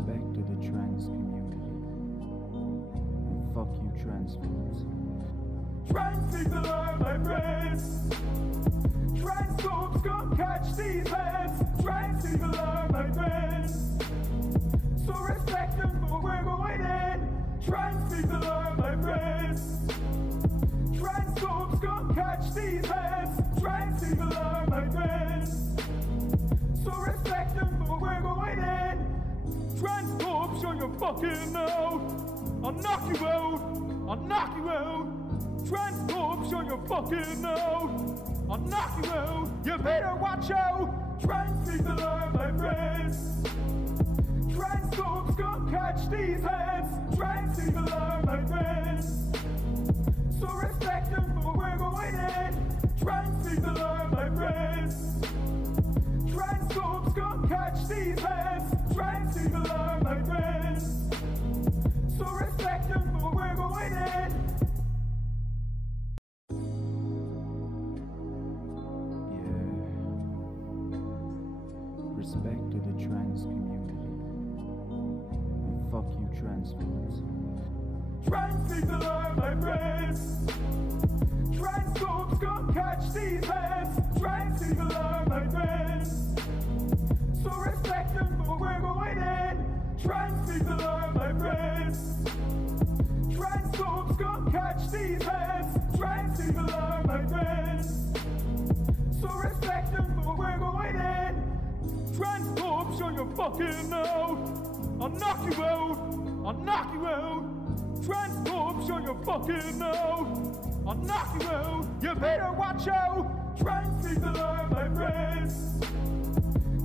respect to the trans community. And fuck you, transphobes. Trans people are my friends. Transphobes come catch these hands. Trans people are my friends. So respect them, but we're going in. Trans people are my friends. Transphobes come catch these hands. Trans people are my friends. So respect them, but we're going in. Transphobes, show your fucking mouth. I'll knock you out. I'll knock you out. Transphobes, show your fucking mouth. I'll knock you out. You better watch out. Trans people are my friends. Transphobes come catch these hands. Trans people are my friends. So respect them, but we're going in. Trans people are my friends. Transphobes come catch these hands. Trans people are my friends. So respect them, but we're going in. Respect to the trans community. And fuck you, transphobes. Trans people are my friends. Transphobes come catch these hands. Trans people are my friends. So respect them, but we're going in. Trans people are my friends. Transphobes come catch these hands. Trans people are my friends. So respect them, but we're going in. Transphobes, show your fucking mouth. I'll knock you out. I'll knock you out. Transphobes, show your fucking mouth. I'll knock you out. You better watch out. Trans people are my friends.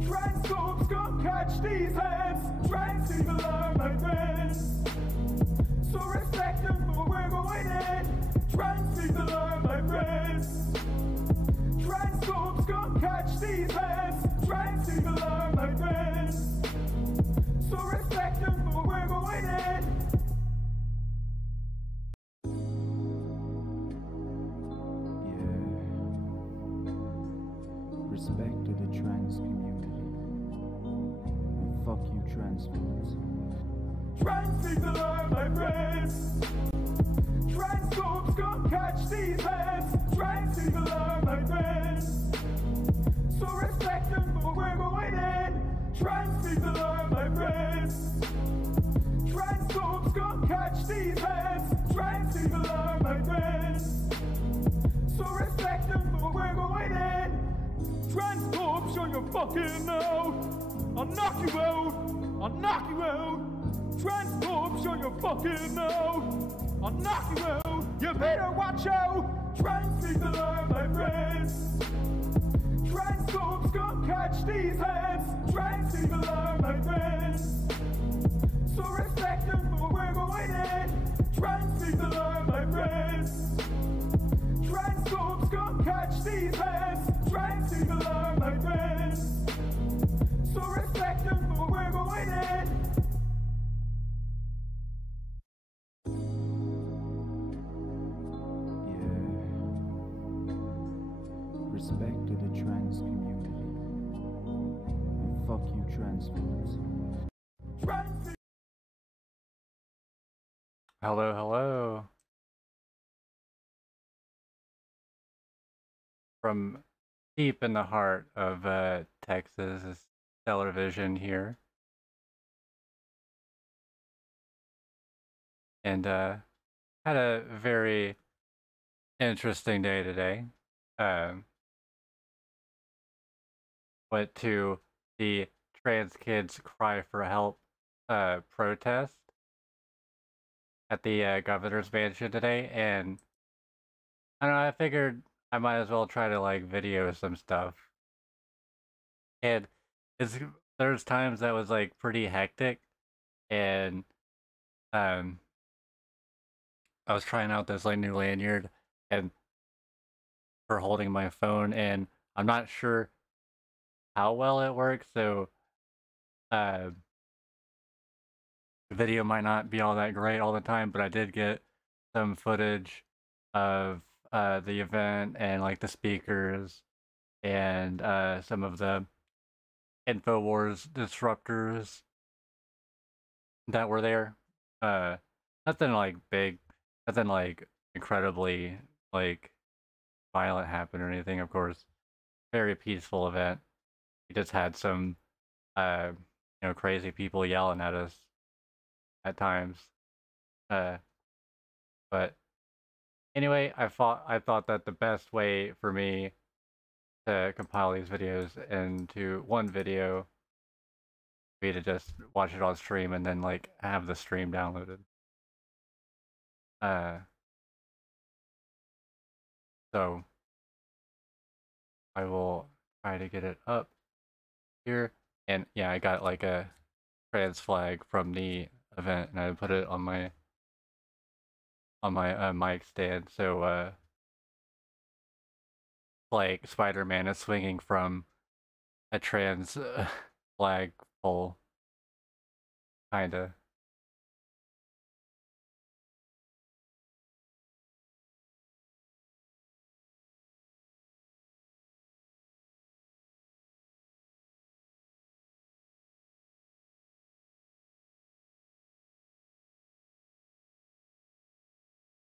Transphobes come catch these hands. Trans people are my friends. So respect them, but we're going in. Trans people are my friends. Transphobes come catch these hands. Trans people are my friends. So respect them, but we're going in. Respect to the trans community. And fuck you, transphobes. Trans people are my friends. Transphobes come catch these hands. Trans people are my friends. So respect them, but we're going in. Trans people are my friends. Transphobes come catch these hands. Trans people are my friends. So respect them, but we're going in. Transphobes, show your fucking mouth. I'll knock you out. I'll knock you out. Transphobes, show your fucking mouth. I'll knock you out. You better watch out. Trans people are my friends. Transphobes come catch these hands. Trans people are my friends. So respect them, but we're going in. Trans people are my friends. Transphobes come catch these hands. Trans people are my friends. So respect them, but we're going in. Respect to the trans community. And fuck you, transphobes. Hello, hello. From deep in the heart of Texas, is StellarVision here. And had a very interesting day today. Went to the Trans Kids Cry for Help protest at the governor's mansion today, and I don't know, I figured I might as well try to like video some stuff. And there's times that was like pretty hectic, and I was trying out this like new lanyard and for holding my phone, and I'm not sure how well it works, so the video might not be all that great all the time, but I did get some footage of the event and like the speakers and some of the InfoWars disruptors that were there. Nothing like big, nothing like incredibly like violent happened or anything. Of course, very peaceful event. We just had some, uh, crazy people yelling at us at times. But anyway, I thought that the best way for me to compile these videos into one video would be to just watch it on stream and then like have the stream downloaded. So I will try to get it up here, and yeah, I got like a trans flag from the event, and I put it on my mic stand, so like Spider-Man is swinging from a trans flag pole, kinda.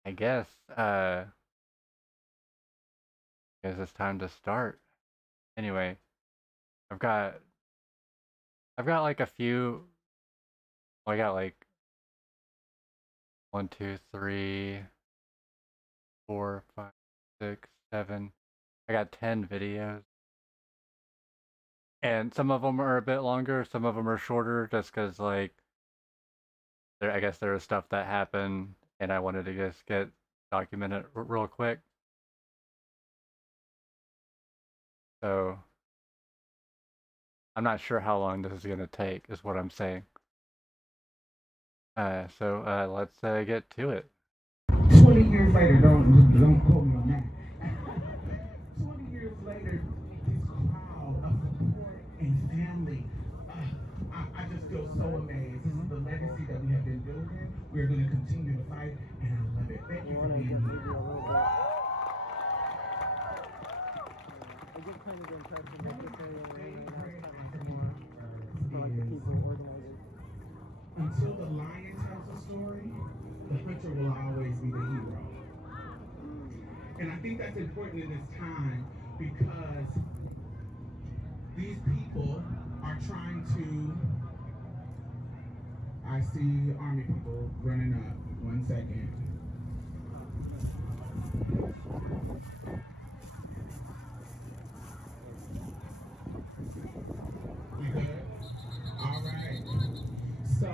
I guess it's time to start. Anyway, I've got like a few. I got like 1, 2, 3, 4, 5, 6, 7. I got 10 videos. And some of them are a bit longer, some of them are shorter, just because, like, I guess there was stuff that happened, and I wanted to just get documented real quick. So, I'm not sure how long this is going to take, is what I'm saying. So let's get to it. 20 years later, don't quote me on that. 20 years later, this crowd of support and family, I just feel so amazed. This is the legacy that we have been building. We're going to continue to fight, and I love it. Thank you for being here. I get kind of the impression that this area right now is kind of more for like the people organizing. Until the lion tells a story, the hunter will always be the hero. And I think that's important in this time because these people are trying to... I see army people running up. 1 second. You good? All right. So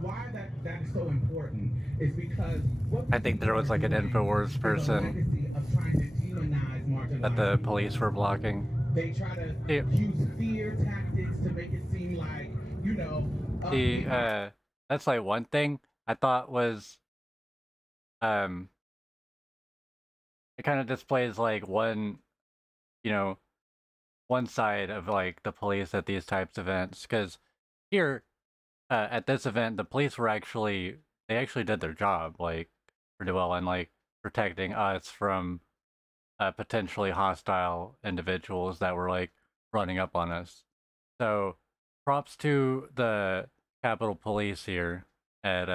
why that is so important is because I think there was like an InfoWars person that the police were blocking. They try to use fear tactics to make it seem like, you know... That's like one thing I thought was, it kind of displays like one side of like the police at these types of events, because here, at this event, the police were actually did their job like pretty well and like protecting us from potentially hostile individuals that were like running up on us. So props to the Capitol Police here at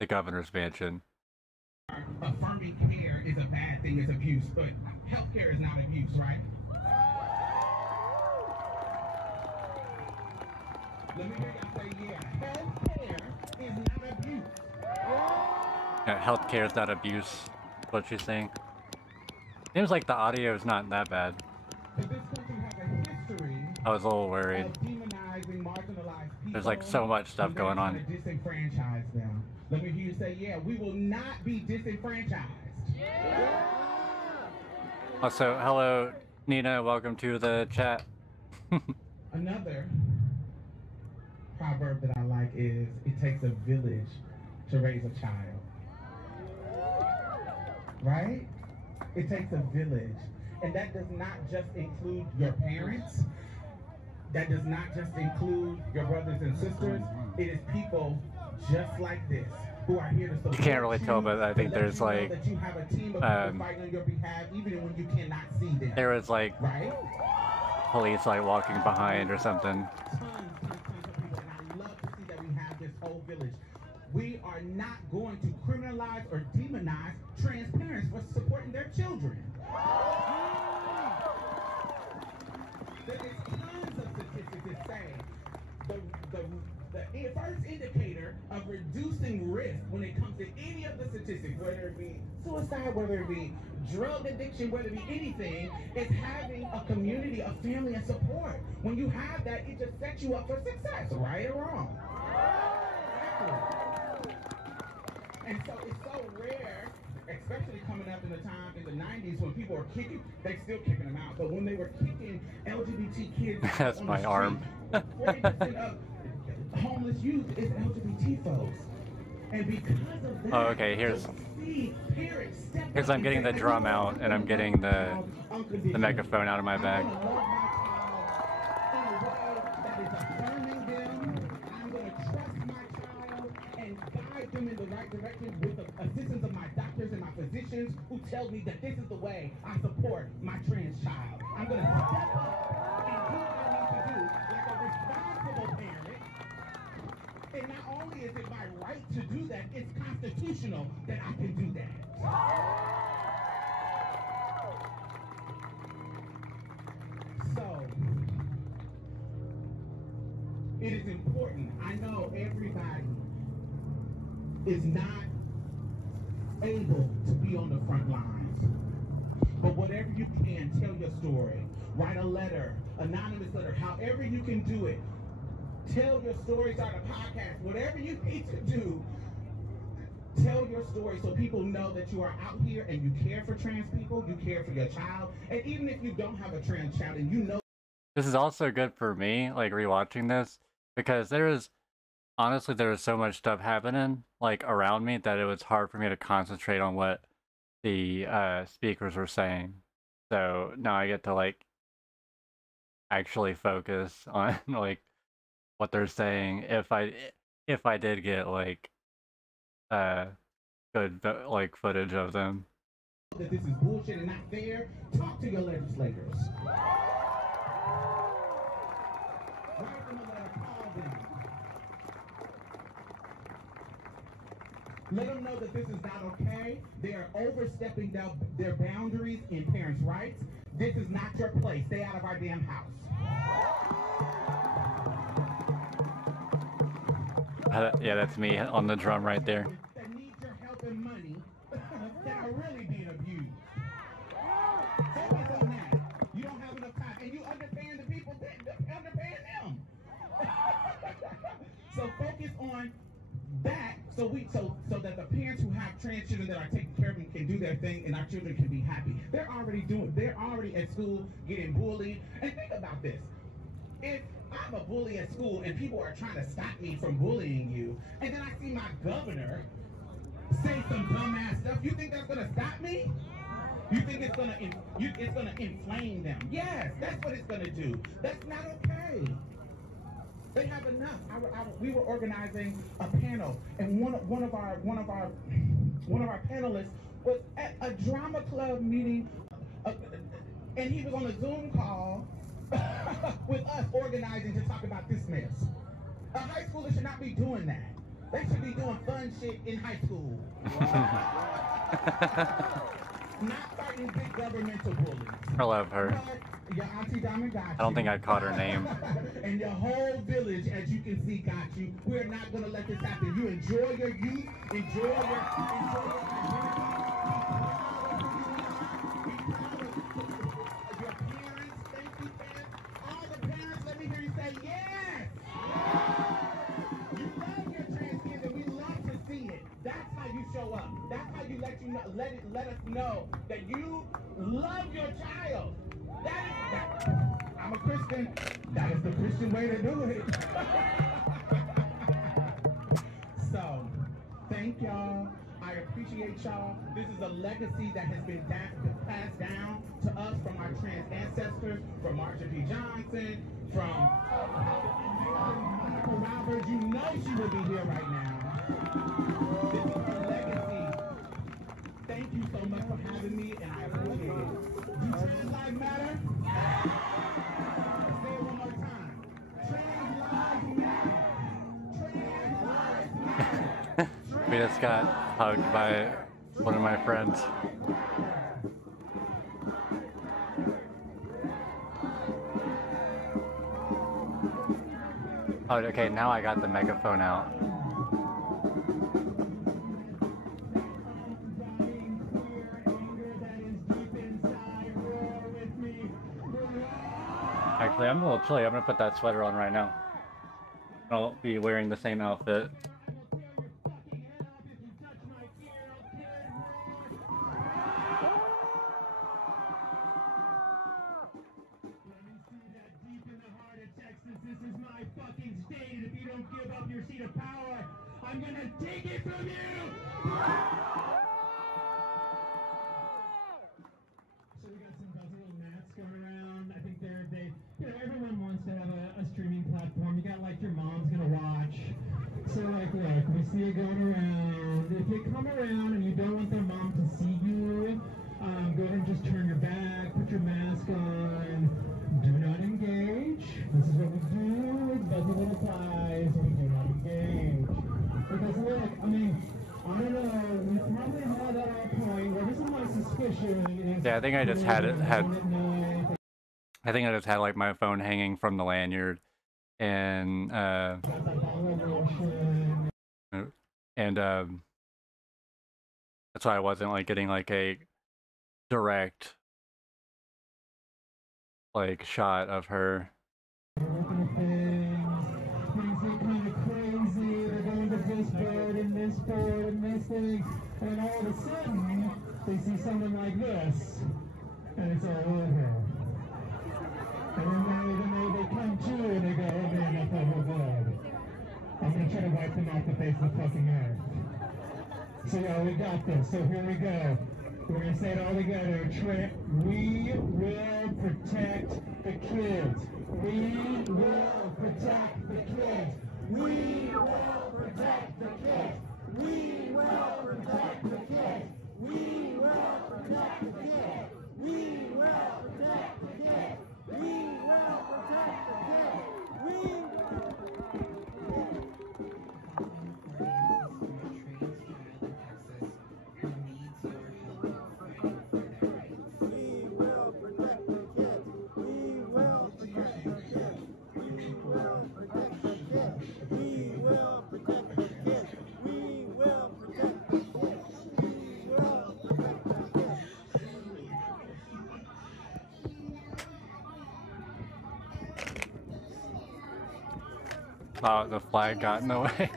the governor's mansion. Affirming care is a bad thing, it's abuse, but healthcare is not abuse, right? Let me hear y'all say, yeah, healthcare is not abuse. Yeah, healthcare is not abuse, what she's saying. Seems like the audio is not that bad. This country has a history I was a little worried. of demonizing marginalized people. There's like so much stuff going on. Disenfranchise them. Let me hear you say, yeah, we will not be disenfranchised. Yeah. Also, hello, Nina. Welcome to the chat. Another proverb that I like is, it takes a village to raise a child. Right? It takes a village. And that does not just include your parents. That does not just include your brothers and sisters. It is people just like this who are here to support you. Can't really tell, but I think there's like that you have a team of people fighting on your behalf, even when you cannot see them. There was like police like walking behind or something. Tons of people, and I love to village. We are not going to criminalize or demonize trans parents for supporting their children. There's tons of statistics that say the first indicator of reducing risk when it comes to any of the statistics, whether it be suicide, whether it be drug addiction, whether it be anything, is having a community, a family, and support. When you have that, it just sets you up for success, right or wrong. Exactly. And so it's so rare, especially coming up in the time in the 90s when people were kicking, they still kicking them out, but when they were kicking LGBT kids That's on my the arm. street, 40% of homeless youth is LGBT folks. And because of that, Oh, okay, here's I'm getting the drum out and I'm getting the megaphone out of my bag. I'm going to trust my child and guide them in the right direction with the assistance of my doctors and my physicians who tell me that this is the way I support my trans child. I'm going to step up and do what I need to do like a responsible parent. And not only is it my right to do that, it's constitutional that I can do that. So, it is important. I know everybody is not able to be on the front lines. But whatever you can, tell your story. Write a letter, anonymous letter, however you can do it. Tell your story, start a podcast, whatever you need to do. Tell your story so people know that you are out here and you care for trans people, you care for your child, and even if you don't have a trans child and you know. This is also good for me, like rewatching this, because there was so much stuff happening like around me that it was hard for me to concentrate on what the speakers were saying. So now I get to like actually focus on like what they're saying if I did get like good like footage of them. That this is bullshit and not fair. Talk to your legislators. Write them a letter, call them. Let them know that this is not okay. They are overstepping their boundaries in parents' rights. This is not your place. Stay out of our damn house. Yeah, that's me on the drum right there. That need your help and money that are really being abused. Focus on that. You don't have enough time, and you underpaying the people, underpaying them. So focus on that, so that the parents who have trans children that are taking care of them can do their thing, and our children can be happy. They're already at school getting bullied. And think about this: if I'm a bully at school and people are trying to stop me from bullying you, and then I see my governor say some dumbass stuff, you think that's gonna stop me? You think it's gonna inflame them? Yes, that's what it's gonna do. That's not okay. They have enough. We were organizing a panel, and one of our panelists was at a drama club meeting, and he was on a Zoom call with us organizing to talk about this mess. A high schooler should not be doing that. They should be doing fun shit in high school. Not fighting big governmental bullies. I love her. But your auntie Diamond got you. I don't think I caught her name. And your whole village, as you can see, got you. We're not gonna let this happen. You enjoy your youth, enjoy your identity. Let us know that you love your child. I'm a Christian. That is the Christian way to do it. So, thank y'all. I appreciate y'all. This is a legacy that has been passed down to us from our trans ancestors, from Marsha P. Johnson, from Monica Roberts. You know she will be here right now. This is her legacy. Thank you so much for having me, and I appreciate it. Do trans lives matter? Say it one more time. Trans lives matter. Trans lives matter. We just got hugged by one of my friends. Oh, okay, now I got the megaphone out. Actually, I'm a little chilly. I'm gonna put that sweater on right now. I'll be wearing the same outfit. This is my fucking state, and if you don't give up your seat of power, I'm gonna take it from you! So we got some little mats going around. I think everyone wants to have a streaming platform. You got like your mom's gonna watch. So like, look, we see it going around. If you come around and you don't want their mom to see you, go ahead and just turn your back, put your mask on. Do not engage. This is what we do. It doesn't apply. We do not engage. Because look, I mean, I don't know. We probably had that all point. Well, this is my suspicion. Yeah, I think I just had I think I just had like my phone hanging from the lanyard, and that's why I wasn't like getting like a direct like shot of her. Things get kind of crazy. They're going to this board and this board and this thing, and all of a sudden they see something like this, and it's all over. And then they come to and they go, oh man, I thought we're good. I'm gonna try to wipe them off the face of the fucking earth. So yeah, we got this. So here we go. We're gonna say it all together. We will protect the kids. We will protect the kids. We will protect the kids. We will protect the kids. We will protect the kids. We will protect the kids. We will protect the kids. Oh, the flag got in the way.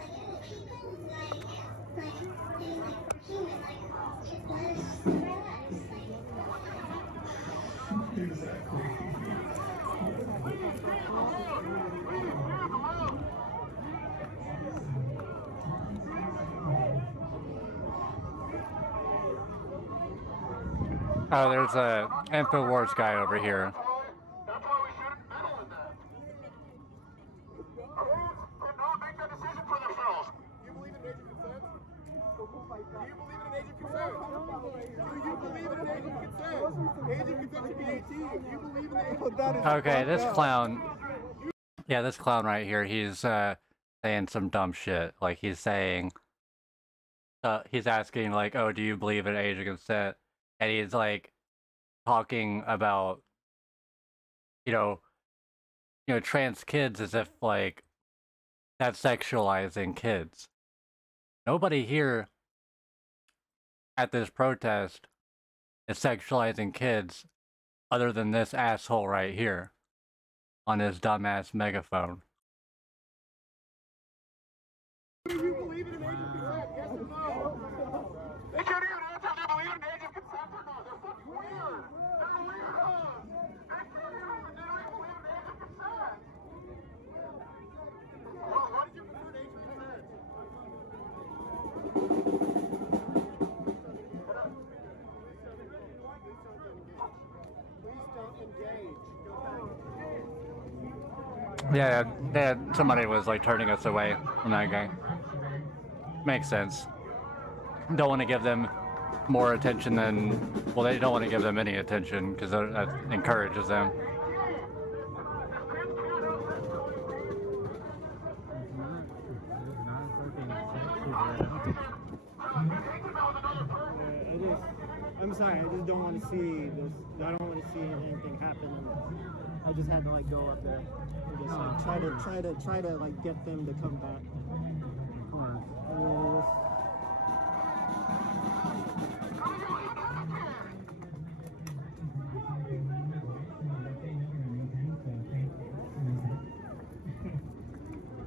Oh, there's a InfoWars guy over here. Okay, this clown. Yeah, this clown right here, he's saying some dumb shit. Like, he's saying, he's asking, like, oh, do you believe in age of consent? And he's, like, talking about, you know, trans kids as if, like, that's sexualizing kids. Nobody here at this protest is sexualizing kids other than this asshole right here on his dumbass megaphone. Do you believe in an age of consent? Yes or no? They can't even answer if they believe in an age of consent or not. They're fucking weird. They're weirdos. They can't even believe in an age of consent. Well, what did you prefer an age of consent? Yeah, somebody was like turning us away from that guy. Makes sense. Don't want to give them more attention than, well, they don't want to give them any attention because that encourages them. It's not fucking sexy, bro. I'm sorry, I just don't want to see this. I don't want to see anything happen. And I just had to like go up there and just like try to like get them to come back. Come on.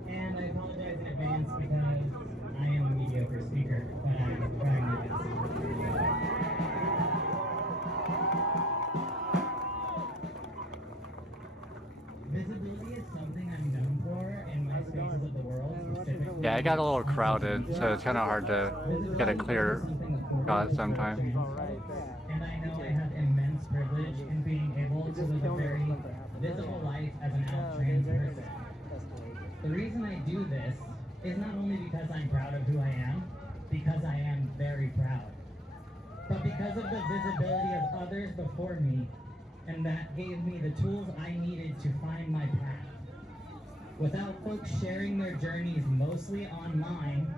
And I apologize in advance because I am a mediocre speaker, but I'm trying my best. Visibility is something I'm known for in my spaces of the world, specifically. Yeah, it got a little crowded, so it's kind of hard to get a clear shot sometimes. And I know I have immense privilege in being able to live a very visible life as an out trans person. The reason I do this is not only because I'm proud of who I am, because I am very proud, but because of the visibility of others before me, and that gave me the tools I needed to find my path. Without folks sharing their journeys mostly online,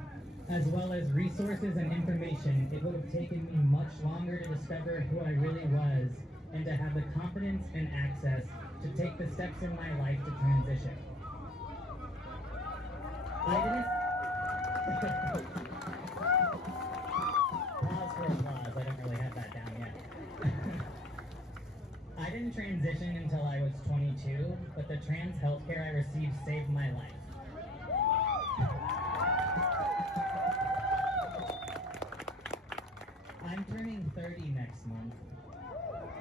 as well as resources and information, it would have taken me much longer to discover who I really was and to have the confidence and access to take the steps in my life to transition. I didn't... Pause for applause, I don't really have that down yet. I didn't transition until I was 22, but the trans healthcare I received saved my life. I'm turning 30 next month.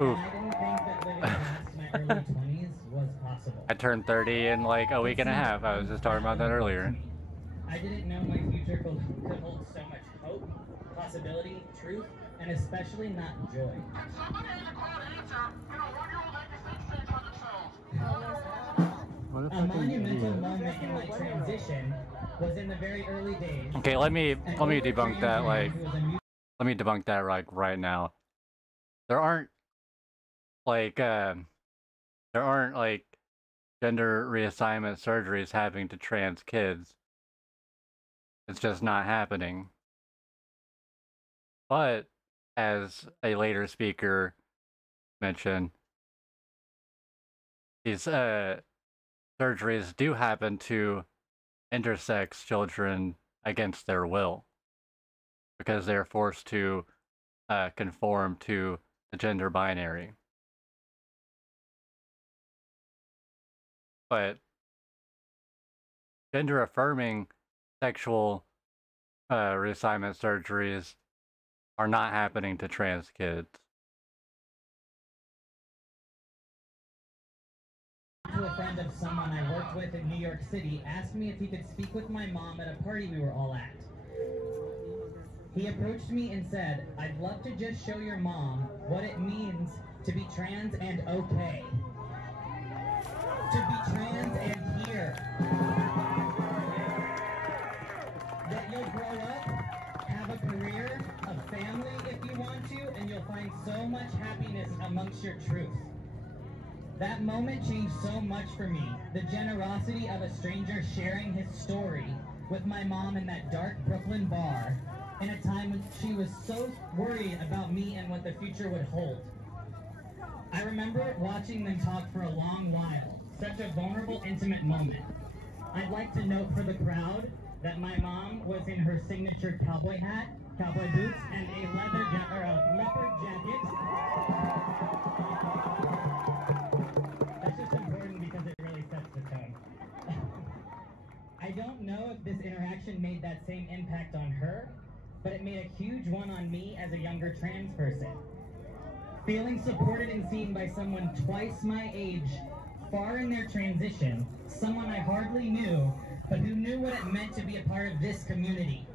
Oof. And I didn't think that living past my early 20s was possible. I turned 30 in like a week and a half. I was just talking about that earlier. I didn't know my future could hold so much hope, possibility, truth, and especially not joy. What A monumental moment in my transition was in the very early days. Okay, let me debunk that right now. There aren't like gender reassignment surgeries happening to trans kids. It's just not happening. But as a later speaker mentioned, these surgeries do happen to intersex children against their will because they're forced to conform to the gender binary. But gender affirming sexual reassignment surgeries are not happening to trans kids. To a friend of someone I worked with in New York City asked me if he could speak with my mom at a party we were all at. He approached me and said, "I'd love to just show your mom what it means to be trans and okay. To be trans and here. That you'll grow up, have a career, a family if you want to, and you'll find so much happiness amongst your truth." That moment changed so much for me. The generosity of a stranger sharing his story with my mom in that dark Brooklyn bar in a time when she was so worried about me and what the future would hold. I remember watching them talk for a long while. Such a vulnerable, intimate moment. I'd like to note for the crowd that my mom was in her signature cowboy hat, cowboy boots, and a leopard jacket. That's just important because it really sets the tone. I don't know if this interaction made that same impact on her, but it made a huge one on me as a younger trans person. Feeling supported and seen by someone twice my age, far in their transition, someone I hardly knew, but who knew what it meant to be a part of this community.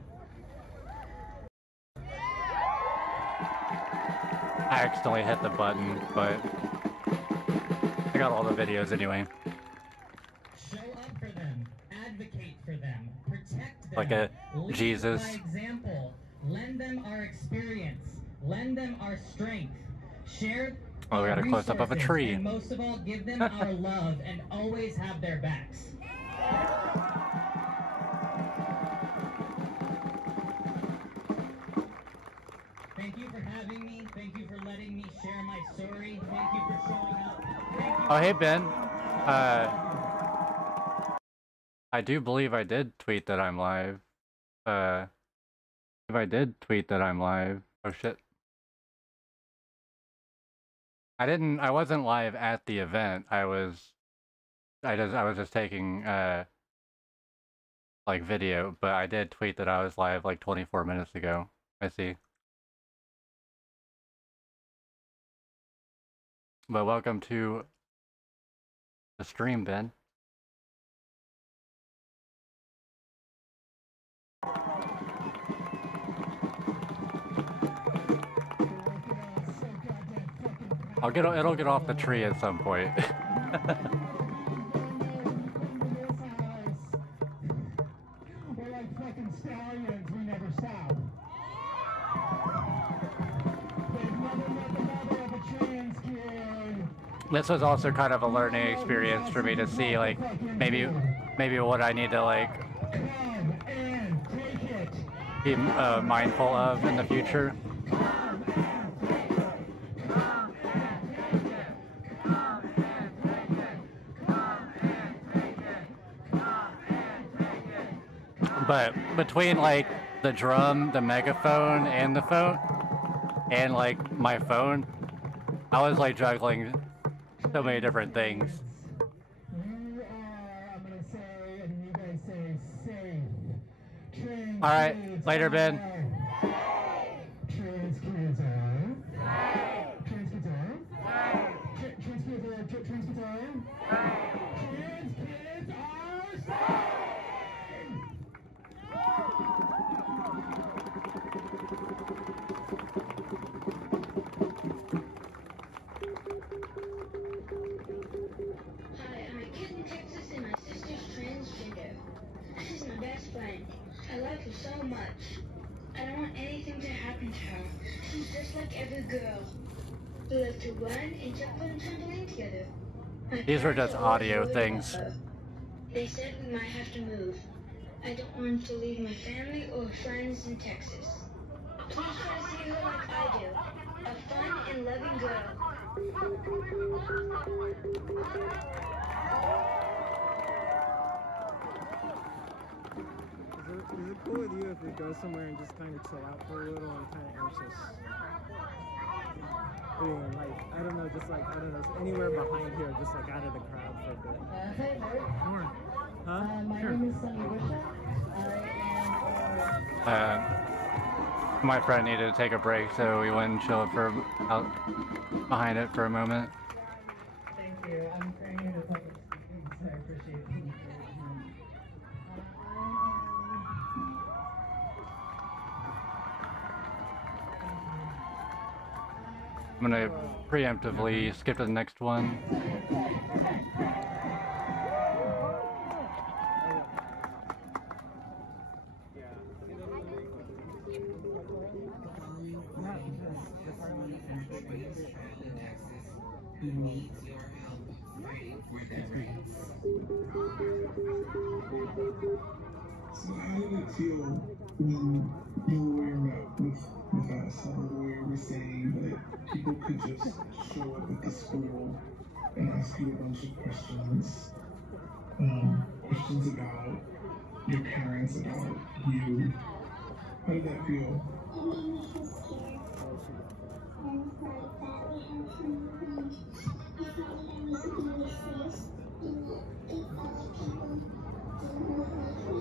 I accidentally hit the button, but I got all the videos anyway. Show up for them, advocate for them, protect them. Like a lead Jesus. by example, lend them our experience, lend them our strength, share Oh, we got a close-up of a resources, tree. and most of all, give them our love and always have their backs. Thank you for having me. Thank you for letting me share my story. Thank you for showing up. Thank you. Oh, hey, Ben. I do believe I did tweet that I'm live. If I did tweet that I'm live. Oh, shit. I wasn't live at the event. I was just taking, like, video, but I did tweet that I was live, like, 24 minutes ago. I see. But welcome to the stream, Ben. It'll get off the tree at some point. We're like fucking stallions, we never stop. They've never met the mother of a trans kid. This was also kind of a learning experience for me to see, like, maybe what I need to, like, be mindful of in the future. But between, like, the drum, the megaphone, and the phone, and, like, my phone, I was, like, juggling so many different things. You are, I'm gonna say, and you guys say, safe. Trans Alright, kids later, Ben. are. Trans kids are. Trans kids are. Trans kids are. Trans kids are. Trans kids are safe. Hi, I'm a kid in Texas and my sister's transgender. This is my best friend. I love her so much. I don't want anything to happen to her. She's just like every girl. We love to run and jump on a trampoline together. My These were parents just are always audio worried things. about her. They said we might have to move. I don't want to leave my family or friends in Texas. Please try to see her like I do. A fun and loving girl. Is it cool with you if we go somewhere and just kind of chill out for a little and kind of anxious? I mean, like, I don't know, just like, I don't know, anywhere behind here, just like out of the crowd for a bit. Hey, Mark. Sure. Huh? My Sure. name is Sunny Wisha. I My friend needed to take a break, so we went and chilled for out behind it for a moment. thank you. I'm very new to public speaking, so I appreciate the encouragement. I'm gonna preemptively skip to the next one. Who needs your help fighting for their rights. So how did it feel when you were wearing up with us, where we're saying that people could just show up at the school and ask you a bunch of questions, questions about your parents, about you? How did that feel? It made me so scared. And like that we had some I felt like I wasn't gonna be safe. And it felt like people didn't look like me.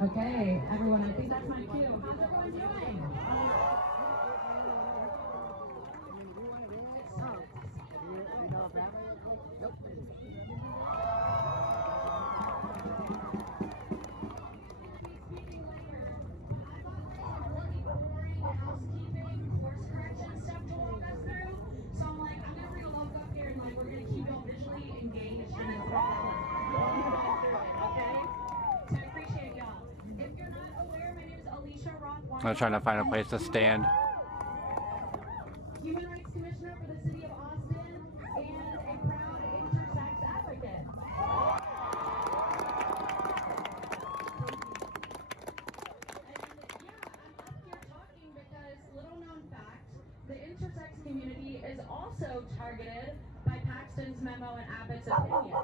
Okay, everyone, I think that's my cue. How's everyone doing? I'm trying to find a place to stand. Human Rights Commissioner for the City of Austin and a proud intersex advocate. targeted by Paxton's memo and Abbott's opinion.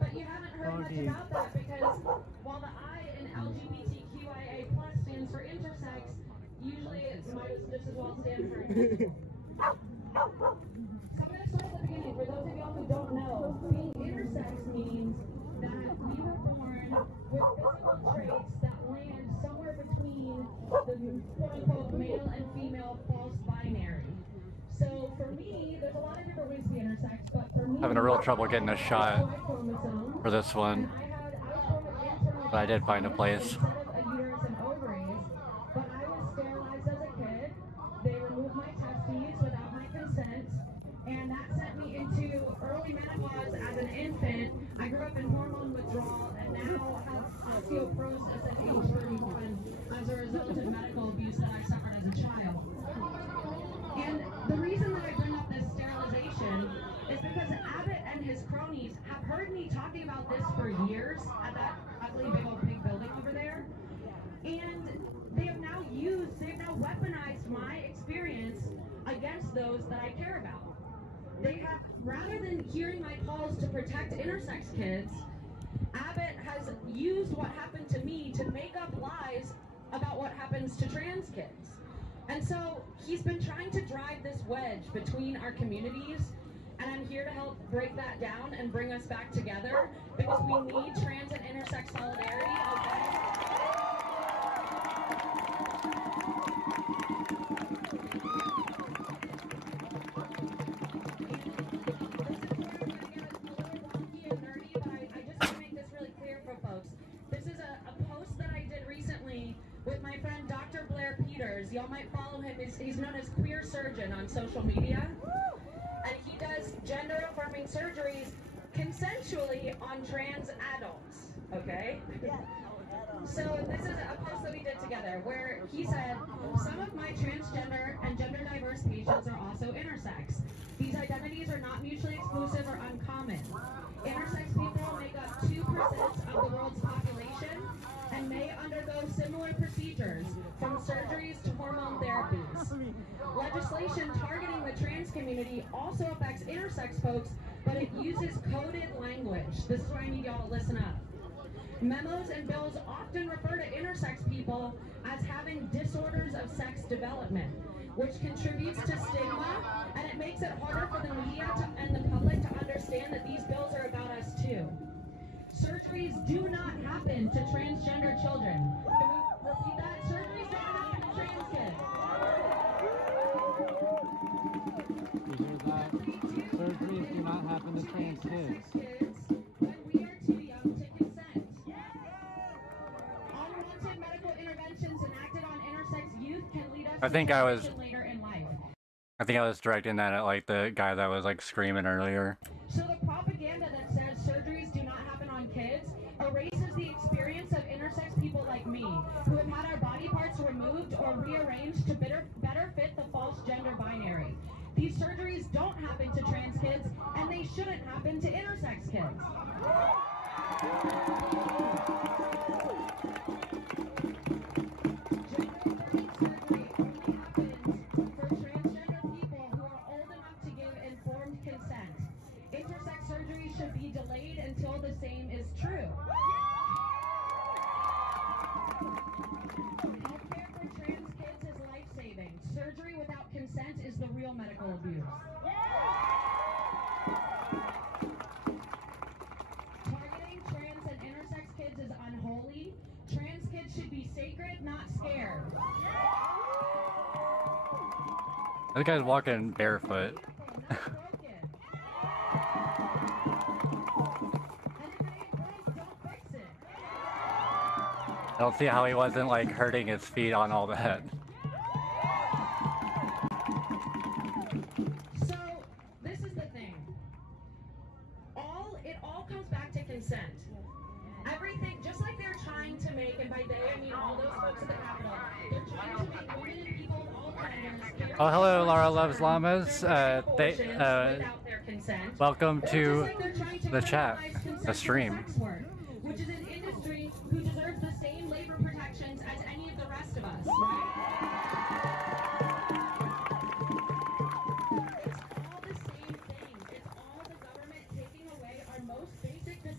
But you haven't heard much about that because while the I in LGBTQIA+ stands for intersex, usually it might just as well stand for invisible. So I'm going to start at the beginning. For those of y'all who don't know, being intersex means that we were born with physical traits that land somewhere between the quote-unquote male and female false binary. So for me, there's a lot of different ways to be intersex, but for me, Having a real trouble getting a shot for this one, but I did find a place. Instead of a uterus and ovaries, but I was sterilized as a kid. They removed my testes without my consent, and that sent me into early menopause as an infant. I grew up in hormone withdrawal and now have osteoporosis at age 31 as a result of medical abuse that I suffered as a child. And the reason that I bring up this sterilization is because Abbott and his cronies have heard me talking about this for years at that ugly big old pink building over there. And they've now weaponized my experience against those that I care about. They have, rather than hearing my calls to protect intersex kids, Abbott has used what happened to me to make up lies about what happens to trans kids. And so he's been trying to drive this wedge between our communities, and I'm here to help break that down and bring us back together because we need trans and intersex solidarity, okay? With my friend Dr. Blair Peters. Y'all might follow him. He's known as Queer Surgeon on social media. And he does gender-affirming surgeries consensually on trans adults, okay? So this is a post that we did together where he said, some of my transgender and gender diverse patients are also intersex. These identities are not mutually exclusive or uncommon. Intersex people make up 2% of the world's population and may undergo similar procedures, from surgeries to hormone therapies. Legislation targeting the trans community also affects intersex folks, but it uses coded language. This is why I need y'all to listen up. Memos and bills often refer to intersex people as having disorders of sex development, which contributes to stigma, and it makes it harder for the media and the public to understand that these bills are about us too. Surgeries do not happen to transgender children. Can we repeat that? Surgeries don't happen to trans kids. You hear that? Surgeries do not happen to trans kids. When we are too young to consent. Unwanted medical interventions enacted on intersex youth can lead us to later in life. I think I was directing that at like the guy that was like screaming earlier. So the propaganda that says surgeries do not happen on kids erases the experience of intersex people like me, who have had our body parts removed or rearranged to better fit the false gender binary. These surgeries don't happen to trans kids, and they shouldn't happen to intersex kids. Should be delayed until the same is true. Healthcare for trans kids is life-saving. Surgery without consent is the real medical abuse. Targeting trans and intersex kids is unholy. Trans kids should be sacred, not scared. This guy's walking barefoot. I don't see how he wasn't like hurting his feet on all that. So this is the thing. It all comes back to consent. Everything, just like they're trying to make, and by they I mean all those folks at the Capitol, they're trying to make women and people of all genders. Oh, hello, Laura Loves Llamas. Welcome to the chat, the stream. Which is an industry who deserves the same labor protections as any of the rest of us, right?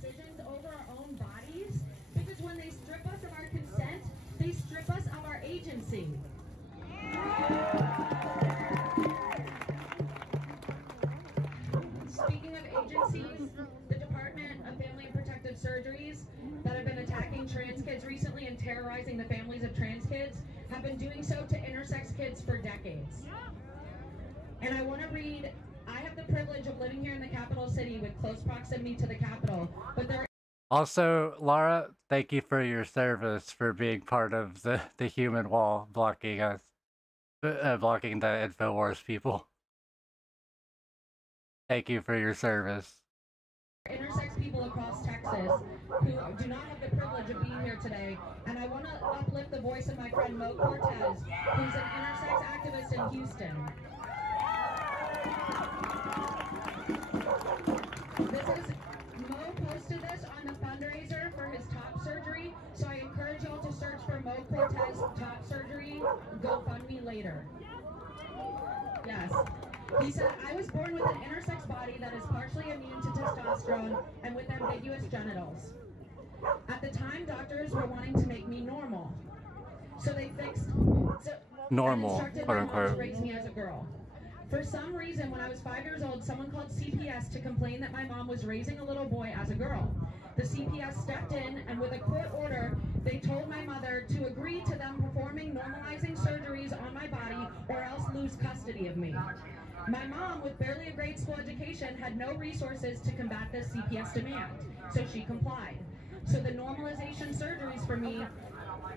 decisions over our own bodies, because when they strip us of our consent, they strip us of our agency. Speaking of agencies, the Department of Family and Protective Surgeries that have been attacking trans kids recently and terrorizing the families of trans kids have been doing so to intersex kids for decades. And I want to read, I have the privilege of living here in the capital city with close proximity to the Capitol, but there Also, Laura, thank you for your service for being part of the human wall blocking us, blocking the InfoWars people. Thank you for your service. Intersex people across Texas who do not have the privilege of being here today, and I want to uplift the voice of my friend Mo Cortez, who's an intersex activist in Houston. Mo posted this on the fundraiser for his top surgery, so I encourage y'all to search for Mo Cortez top surgery GoFundMe later. Yes. He said, I was born with an intersex body that is partially immune to testosterone and with ambiguous genitals. At the time, doctors were wanting to make me normal. So they normal, instructed quote my mom to unquote. raise me as a girl. For some reason, when I was 5 years old, someone called CPS to complain that my mom was raising a little boy as a girl. The CPS stepped in, and with a court order, they told my mother to agree to them performing normalizing surgeries on my body or else lose custody of me. My mom, with barely a grade school education, had no resources to combat this CPS demand, so she complied. So the normalization surgeries for me,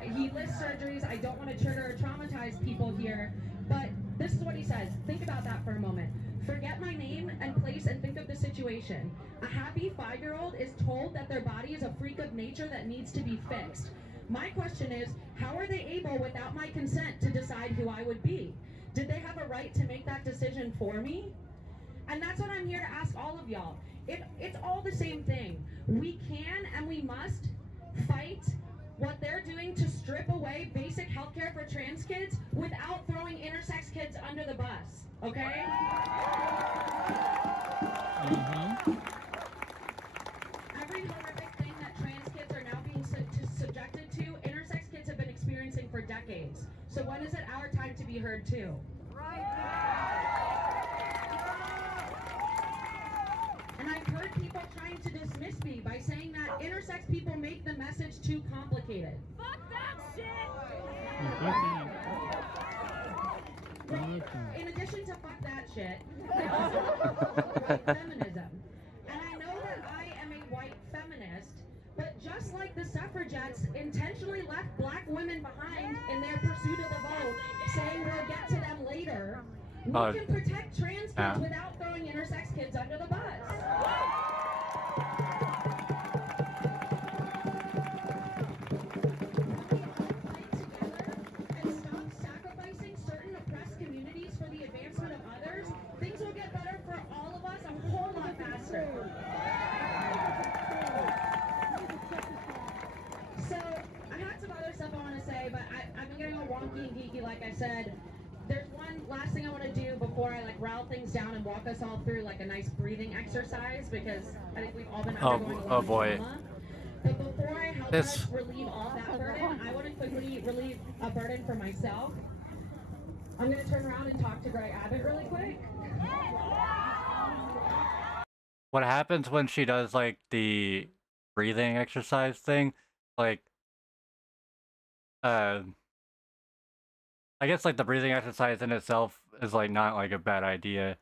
he lists surgeries. I don't want to trigger or traumatize people here, but this is what he says. Think about that for a moment. Forget my name and place and think of the situation. A happy 5-year-old is told that their body is a freak of nature that needs to be fixed. My question is, how are they able, without my consent, to decide who I would be? Did they have a right to make that decision for me? And that's what I'm here to ask all of y'all. It's all the same thing. We can and we must fight what they're doing to strip away basic health care for trans kids without throwing intersex kids under the bus, okay? Every horrific thing that trans kids are now being subjected to, intersex kids have been experiencing for decades. So when is it our time to be heard too? And I've heard people trying to dismiss me by saying that intersex people make the message too complicated. Fuck that shit! In addition to fuck that shit, I also white feminism. And I know that I am a white feminist, but just like the suffragettes intentionally left black women behind in their pursuit of the vote, saying we'll get to them later, we can protect trans kids without throwing intersex kids under the bus. And stop sacrificing certain oppressed communities for the advancement of others, things will get better for all of us a whole lot faster. So, I had some other stuff I want to say, but I've been getting all wonky and geeky, like I said. There's one last thing I want to do before I rattle things down and walk us all through a nice breathing exercise, because I think we've all been undergoing a lot of trauma. But before I help us relieve all that burden, I want to quickly relieve a burden for myself. I'm going to turn around and talk to Greg Abbott really quick. What happens when she does the breathing exercise thing? I guess the breathing exercise in itself is not a bad idea,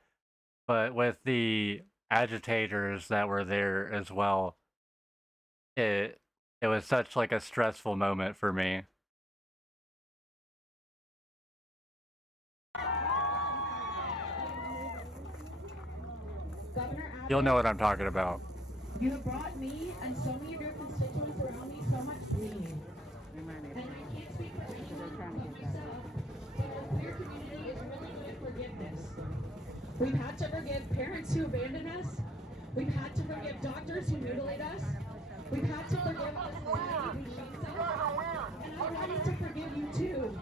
but with the agitators that were there as well, it was such a stressful moment for me. You'll know what I'm talking about. You have brought me and so many of your constituents around me so much pain. And I can't speak for anyone but myself, but our queer community is really good at forgiveness. We've had to forgive parents who abandon us. We've had to forgive doctors who mutilate us. We've had to forgive the society who shames us. And I'm ready to forgive you too.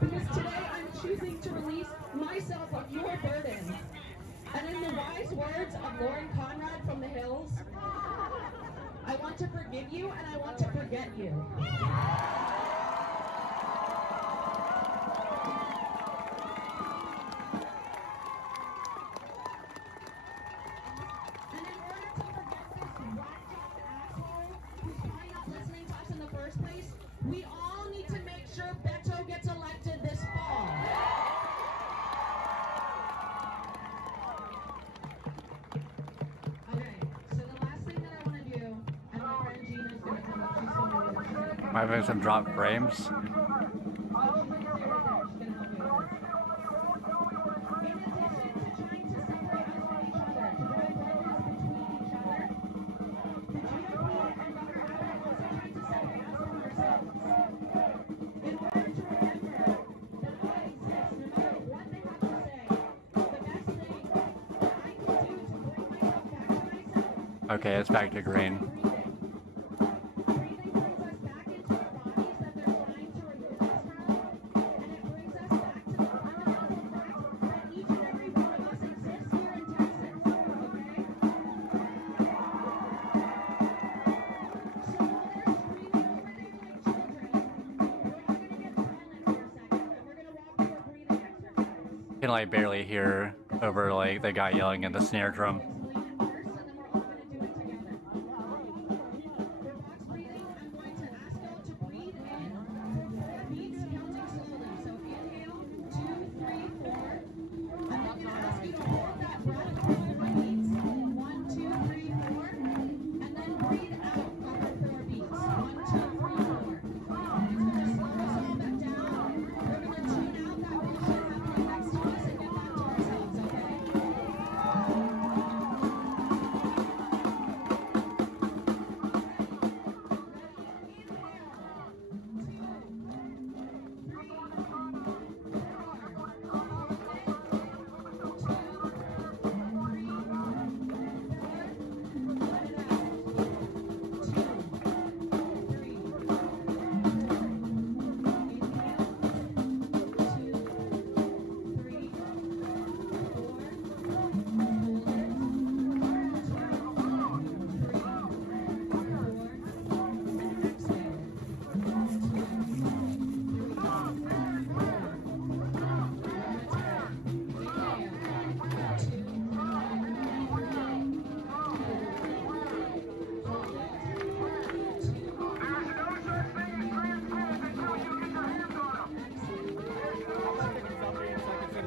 Because today I'm choosing to release myself of your burden. And in the wise words of Lauren Conrad from the Hills, want to forgive you and I want to forget you. We all need to make sure Beto gets elected this fall. Okay, so the last thing that I want to do, and my friend Gina's going to come up, she's going to do this. Am I having some drop frames? She's going to help you with this. In addition to trying to separate us from each other, to drive wedges between each other, the GOP and Dr. Abbott are also trying to separate us from ourselves. In order to remember that I exist, no matter what they have to say, the best thing that I can do to bring myself back to myself. Okay, it's back to green. Breathing brings us back into the bodies that they're trying to remove us from, and it brings us back to the fundamental fact that each and every one of us exists here in Texas, okay? So while they're screaming over them like children, we're all going to get silent for a second, and we're going to walk through a breathing exercise. You can like barely hear over like the guy yelling at the snare drum.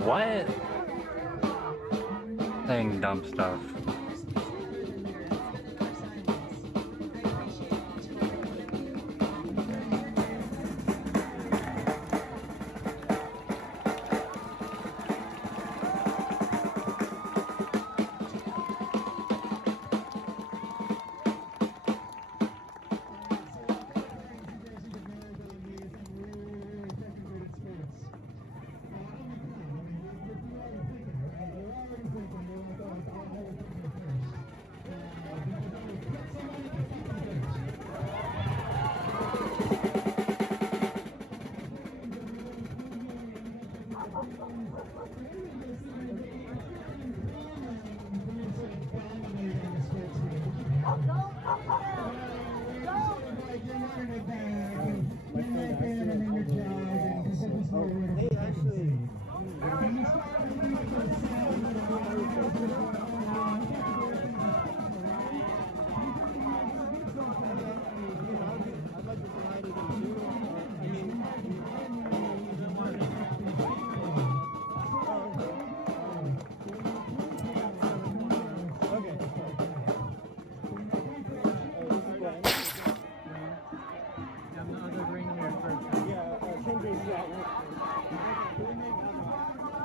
What? Saying dumb stuff.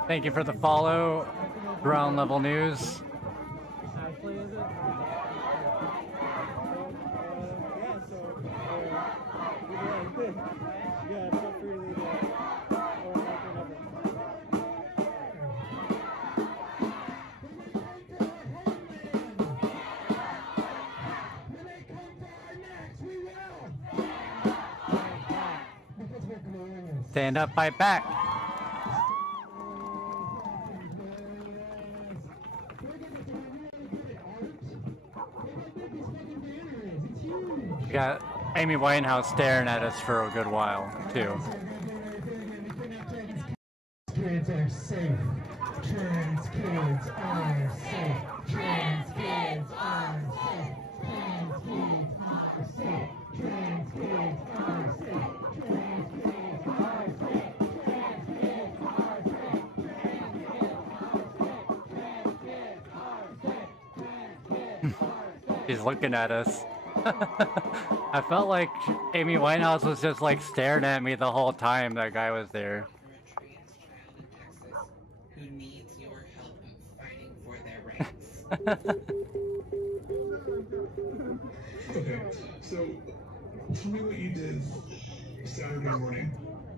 Thank you for the follow. Ground level news. Stand up, fight back. It's huge. got Amy Winehouse staring at us for a good while, too. Kids are safe. Trans kids are safe. Trans kids are safe. Trans kids are safe. Trans kids are safe. Trans kids are safe. Trans kids are safe. He's looking at us. I felt like Amy Winehouse was just like staring at me the whole time that guy was there. Who needs your help fighting for their rights? Okay, so tell me what you did Saturday morning.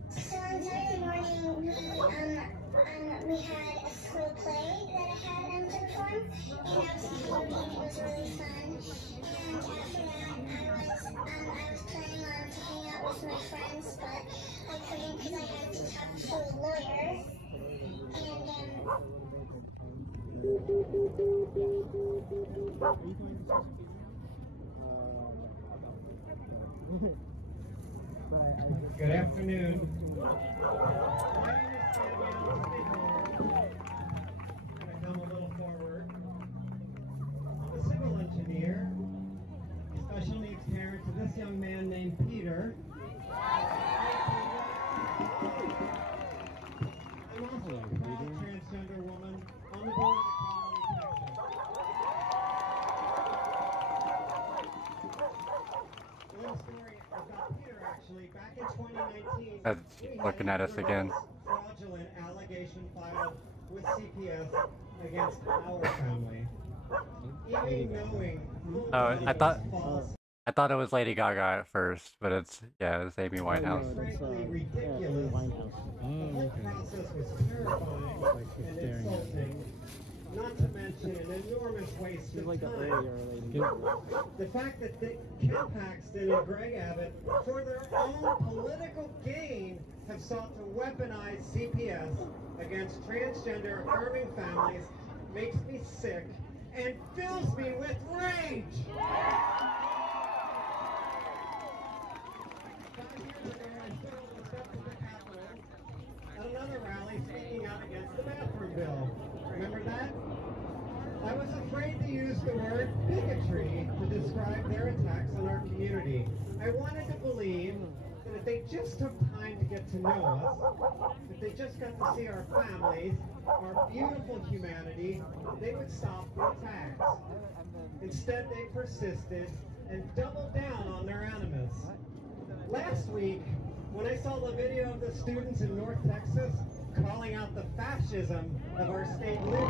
So on Saturday morning, we had a school play that I had to perform, and I was performing. It was really fun. And after that, I was planning on taking out with my friends, but I couldn't because I had to talk to a lawyer. And Good afternoon. Come a little forward. I'm a civil engineer, special needs parent to this young man named Peter. I'm also a proud transgender woman on the board of Equality Texas. A little story about Peter, actually. Back in 2019, That's looking at us again. fraudulent allegation filed with CPS against our family. Even knowing Oh, I thought it was Lady Gaga at first, but it's Amy Winehouse. frankly ridiculous. The whole process was terrifying and insulting. Not to mention an enormous waste of time. The fact that Ken Paxton and Greg Abbott, for their own political gain, have sought to weaponize CPS against transgender affirming families makes me sick and fills me with rage. 5 years ago, I stood on the steps of the Capitol at another rally speaking out against the bathroom bill. Remember that? I was afraid to use the word bigotry to describe their attacks on our community. I wanted to believe that if they just took time to get to know us, if they just got to see our families, our beautiful humanity, they would stop the attacks. Instead, they persisted and doubled down on their animus. Last week, when I saw the video of the students in North Texas calling out the fascism of our state leadership,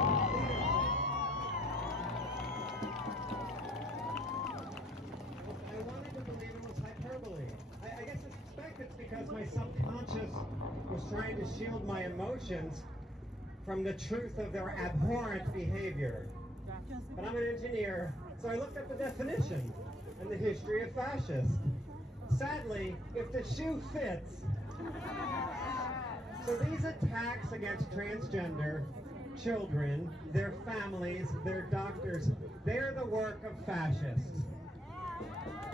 I wanted to believe it was hyperbole. I guess I suspect it's because my subconscious was trying to shield my emotions from the truth of their abhorrent behavior. But I'm an engineer, so I looked up the definition and the history of fascist. Sadly, if the shoe fits. So these attacks against transgender children, their families, their doctors, they're the work of fascists.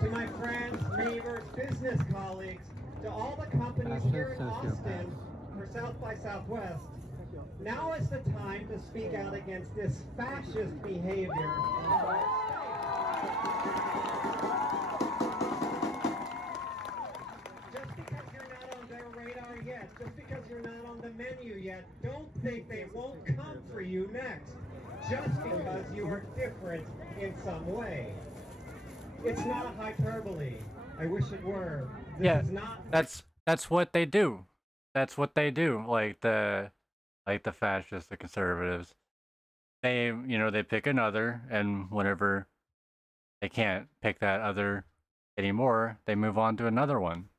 To my friends, neighbors, business colleagues, to all the companies here in Austin for South by Southwest, now is the time to speak out against this fascist behavior. Just because you're not on their radar yet, just because you're not on the menu yet, don't think they won't come for you next. Just because you are different in some way. It's not hyperbole. I wish it were. This is not. That's what they do. That's what they do. Like the fascists, the conservatives. They they pick another, and whenever they can't pick that other anymore, they move on to another one.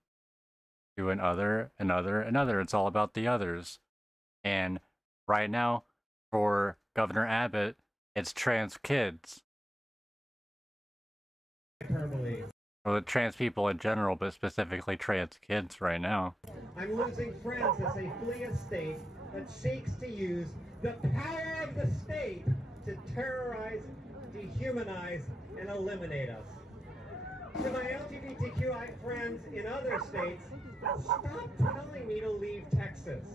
Do another. It's all about the others. And right now, for Governor Abbott, it's trans kids. Hyperbole. Or trans people in general, but specifically trans kids right now. I'm losing friends as they flee a state that seeks to use the power of the state to terrorize, dehumanize, and eliminate us. To my LGBT friends in other states, stop telling me to leave Texas. This is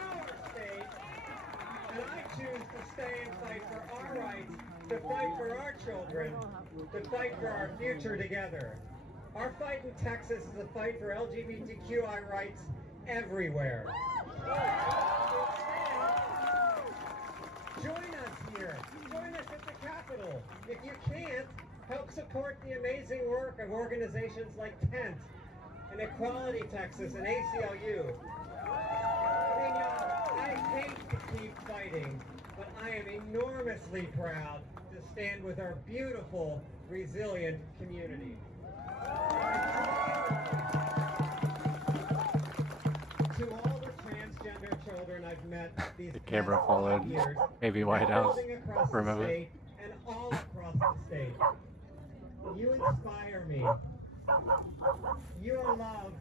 our state, and I choose to stay and fight for our rights, to fight for our children, to fight for our future together. Our fight in Texas is a fight for LGBTQI rights everywhere. Join us here. Join us at the Capitol. If you can't, help support the amazing work of organizations like Tent and Equality Texas and ACLU. I mean, y'all, I hate to keep fighting, but I am enormously proud to stand with our beautiful, resilient community. To all the transgender children I've met these The camera past followed years, maybe White House across for a the moment. state and all across the state. You inspire me. You are loved.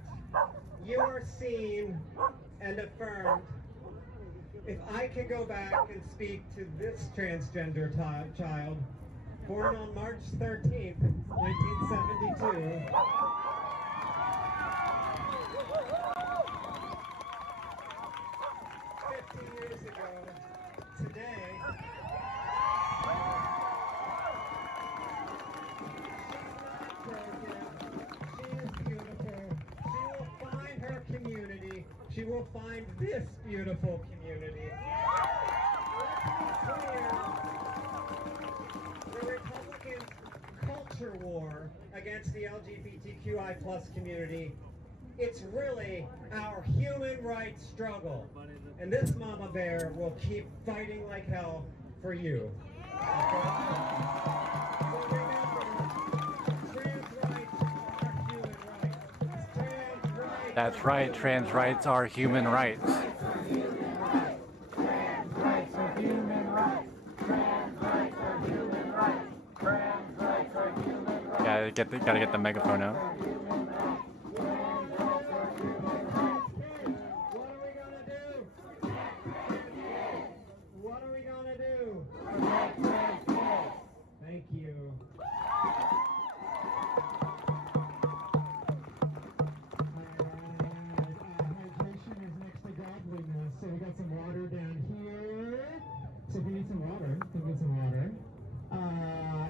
You are seen and affirmed. If I can go back and speak to this transgender child, born on March 13th, 1972, 50 years ago, today, she will find this beautiful community. Let's be clear. The Republicans' culture war against the LGBTQI+ community, it's really our human rights struggle. And this mama bear will keep fighting like hell for you. Okay? So remember, trans rights are human rights. Trans rights. That's right, trans rights are human rights. Trans rights are human rights. Trans rights are human rights. Trans rights are human rights. Yeah, gotta get the megaphone out. What are we gonna do? Thank you. Hydration is next to godliness. So we got some water down here. So if you need some water, go get some water.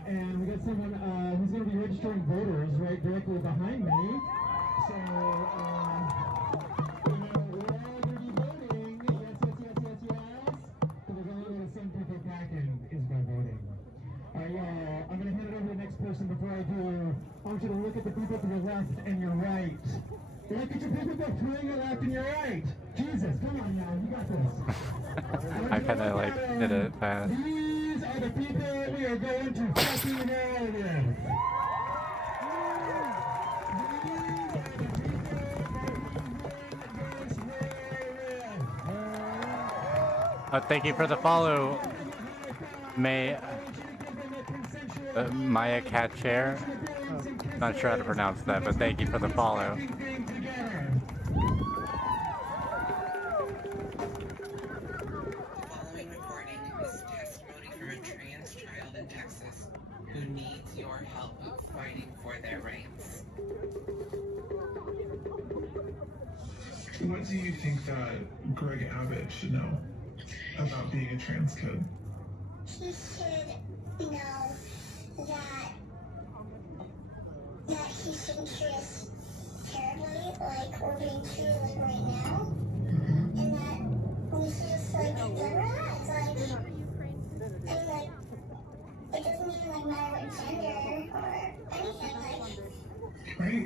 And we got someone who's going to be registering voters right directly behind me. So, you know, we're all going to be voting. Yes. But there's only way to send people packing is by voting. I'm going to hand it over to the next person. Before I do, I want you to look at the people to your left and your right. Look at your people to your left and your right. Jesus, come on now, you got this. I kinda like did it fast. These are the people we are going to fucking hell with. Thank you for the follow, Maya Cat Chair. Not sure how to pronounce that, but thank you for the follow. The following recording is testimony from a trans child in Texas who needs your help fighting for their rights. What do you think that Greg Abbott should know about being a trans kid? He should know that he shouldn't treat us terribly like we're being treated like right now, and that we should just like relax. Like, I mean, like, it doesn't even like matter what gender or anything.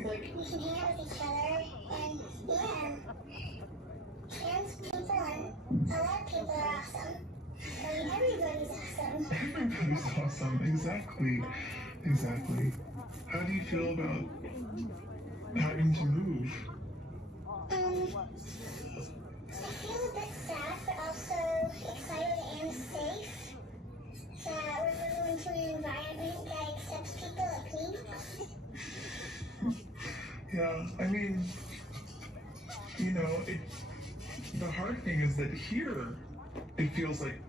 Like we can hang out with each other, and yeah, trans people and a lot of people are awesome. I mean, everybody's awesome. Everybody's awesome. Exactly. How do you feel about having to move? I feel a bit sad, but also excited and safe that we're moving into an environment that accepts people like me. Yeah, I mean, you know, the hard thing is that here, it feels like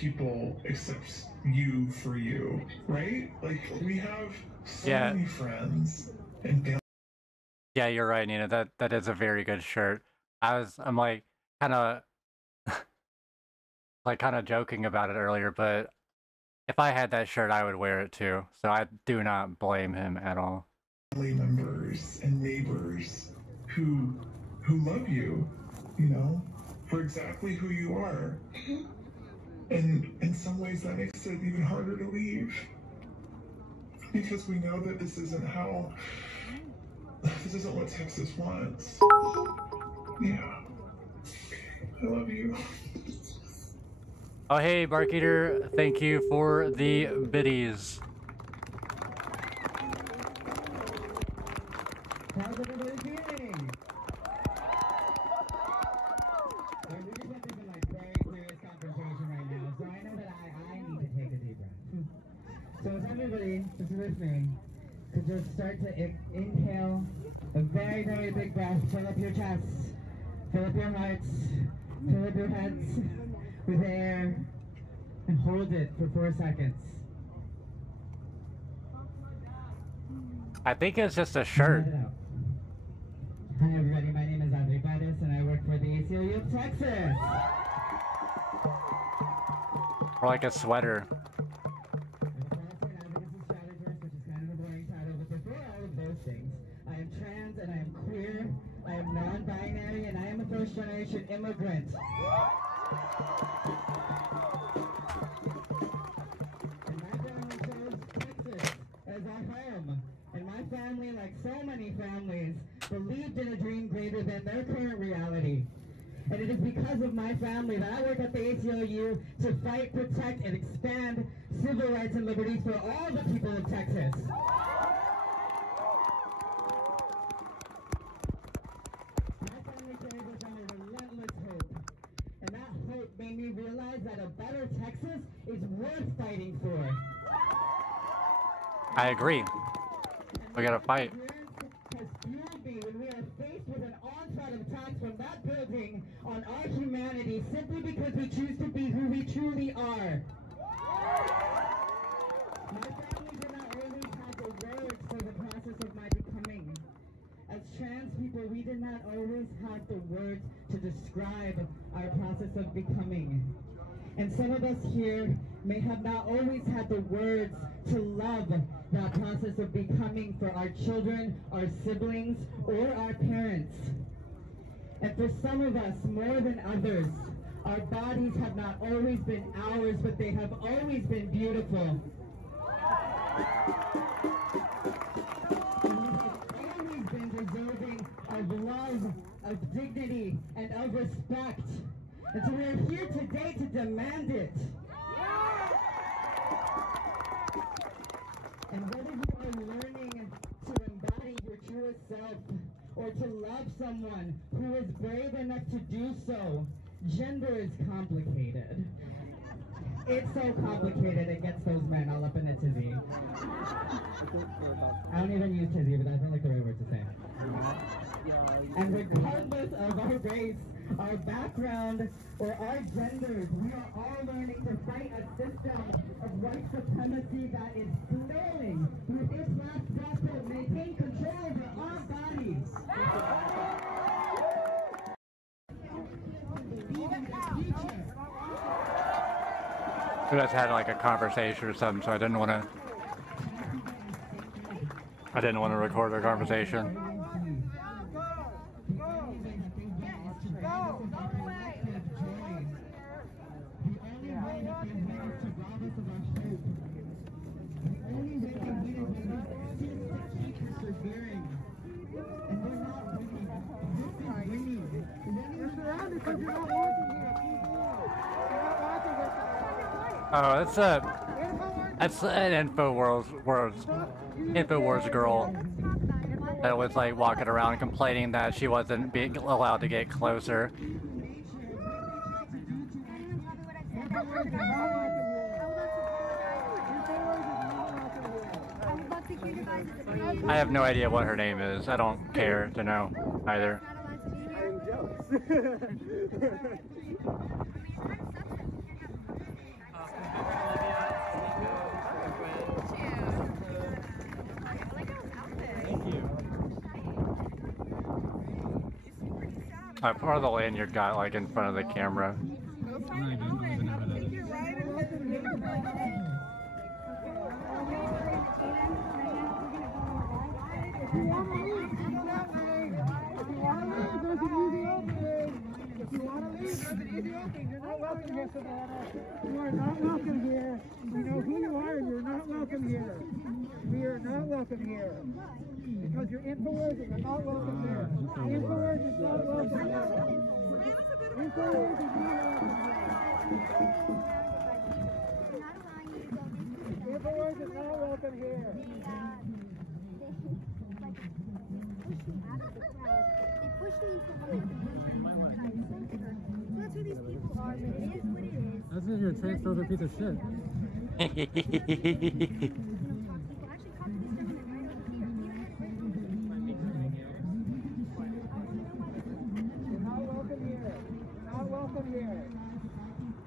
people accept you for you, right? Like, we have so Yeah. many friends and family. Yeah, you're right, Nina. That is a very good shirt. I'm like kind of kind of joking about it earlier, but if I had that shirt, I would wear it too. So I do not blame him at all. Family members and neighbors who love you, you know, for exactly who you are. And in some ways that makes it even harder to leave. Because we know that this isn't what Texas wants. Yeah. I love you. Oh, hey, Bark Eater, thank you for the biddies. How's everybody feeling? We're just about to have a very serious confrontation right now, so I know that I need to take a deep breath. So if everybody, just with me, could just start to inhale a very, very big breath, fill up your chests, fill up your hearts, fill up your heads with air, and hold it for 4 seconds. I think it's just a shirt. Hi everybody, my name is Andre Bettis and I work for the ACLU of Texas. Or like a sweater. I am trans and I am queer, I am non-binary, and I am a first-generation immigrant. And my family chose Texas as our home. And my family, like so many families, believed in a dream greater than their current reality. And it is because of my family that I work at the ACLU to fight, protect, and expand civil rights and liberties for all the people of Texas. Made me realize that a better Texas is worth fighting for. I agree. We gotta fight. Has fueled me when we are faced with an onslaught of attacks from that building on our humanity simply because we choose to be who we truly are. My family did not always have the words for the process of my becoming. As trans people, we did not always have the words to describe our process of becoming. And some of us here may have not always had the words to love that process of becoming for our children, our siblings, or our parents. And for some of us, more than others, our bodies have not always been ours, but they have always been beautiful. Deserving of love, of dignity, and of respect. And so we are here today to demand it. And whether you are learning to embody your truest self or to love someone who is brave enough to do so, gender is complicated. It's so complicated, it gets those men all up in a tizzy. I don't even use tizzy, but I feel like the right word to say. And regardless of our race, our background, or our genders, we are all learning to fight a system of white supremacy that is failing with its last breath to maintain control over our bodies. We just had like a conversation or something, so I didn't want to record our conversation. Oh, that's an InfoWars girl that was like walking around complaining that she wasn't being allowed to get closer. I have no idea what her name is. I don't care to know either. I am jealous. Part of the lanyard got like in front of the camera. You are not welcome here. We know who you are and you're not welcome here. We are not welcome here. Because you're InfoWars and you're not welcome here. InfoWars is not welcome here. InfoWars is not welcome here. InfoWars is not welcome here. That's who these people are, but it is what it is. That's because you're a transphobic piece of shit. You're not welcome here. You're not welcome here.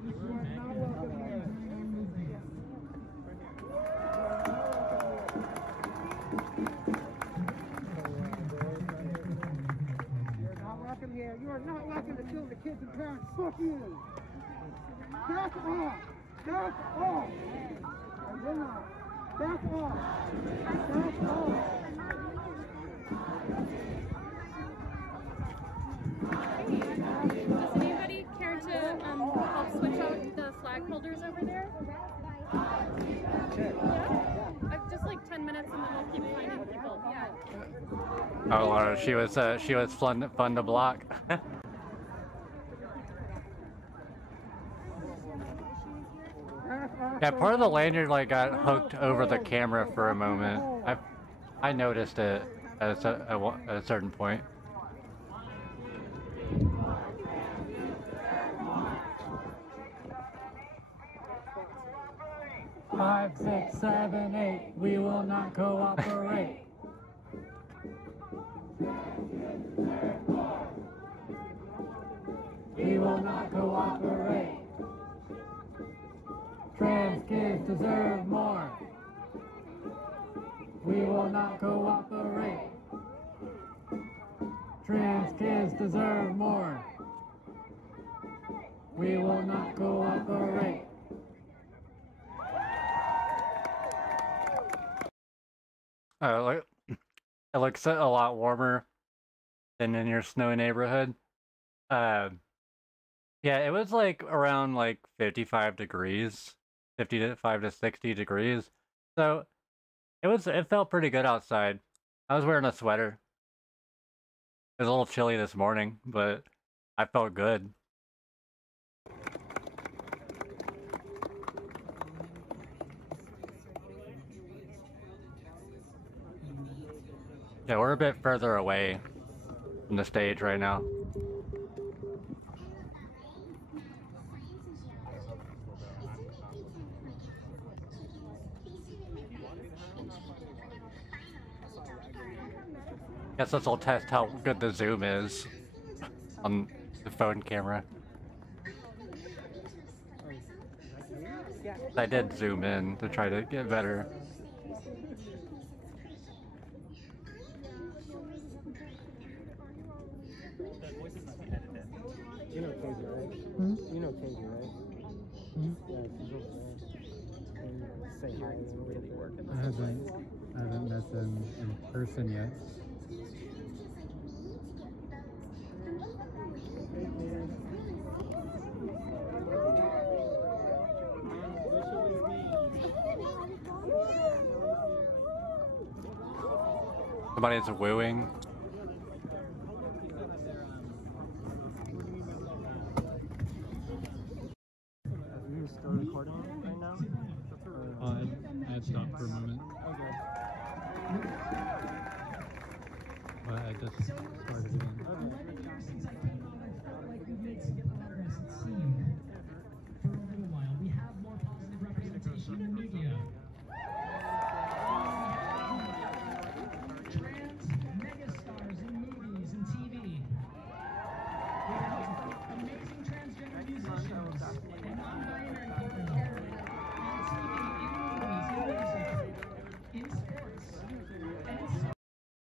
You are not welcome here. You're not welcome here. You are not welcome to kill the kids and parents. Fuck you. Back off! Back off! I will not. Back off! Back off! Does anybody care to help switch out the flag holders over there? Yeah? Just like 10 minutes and then we'll keep finding people. Yeah. Oh Lord, she was fun to block. Yeah, part of the lanyard like got hooked over the camera for a moment. I noticed it at a certain point. Five, 6, 7, 8. We will not cooperate. We will not cooperate. Trans kids deserve more. We will not cooperate. Trans kids deserve more. We will not cooperate. It looks a lot warmer than in your snowy neighborhood. Yeah, it was like around like 55 degrees, 55 to 60 degrees. So it felt pretty good outside. I was wearing a sweater. It was a little chilly this morning, but I felt good. Yeah, we're a bit further away from the stage right now. Guess this will test how good the zoom is on the phone camera. I did zoom in to try to get better. You know Katie, right? You know Katie, right? Yeah, she's over there. And say hi and really work. I haven't met them in person yet. Somebody's wooing. You're still recording right now? I had stopped for a moment. Okay. But I just started again.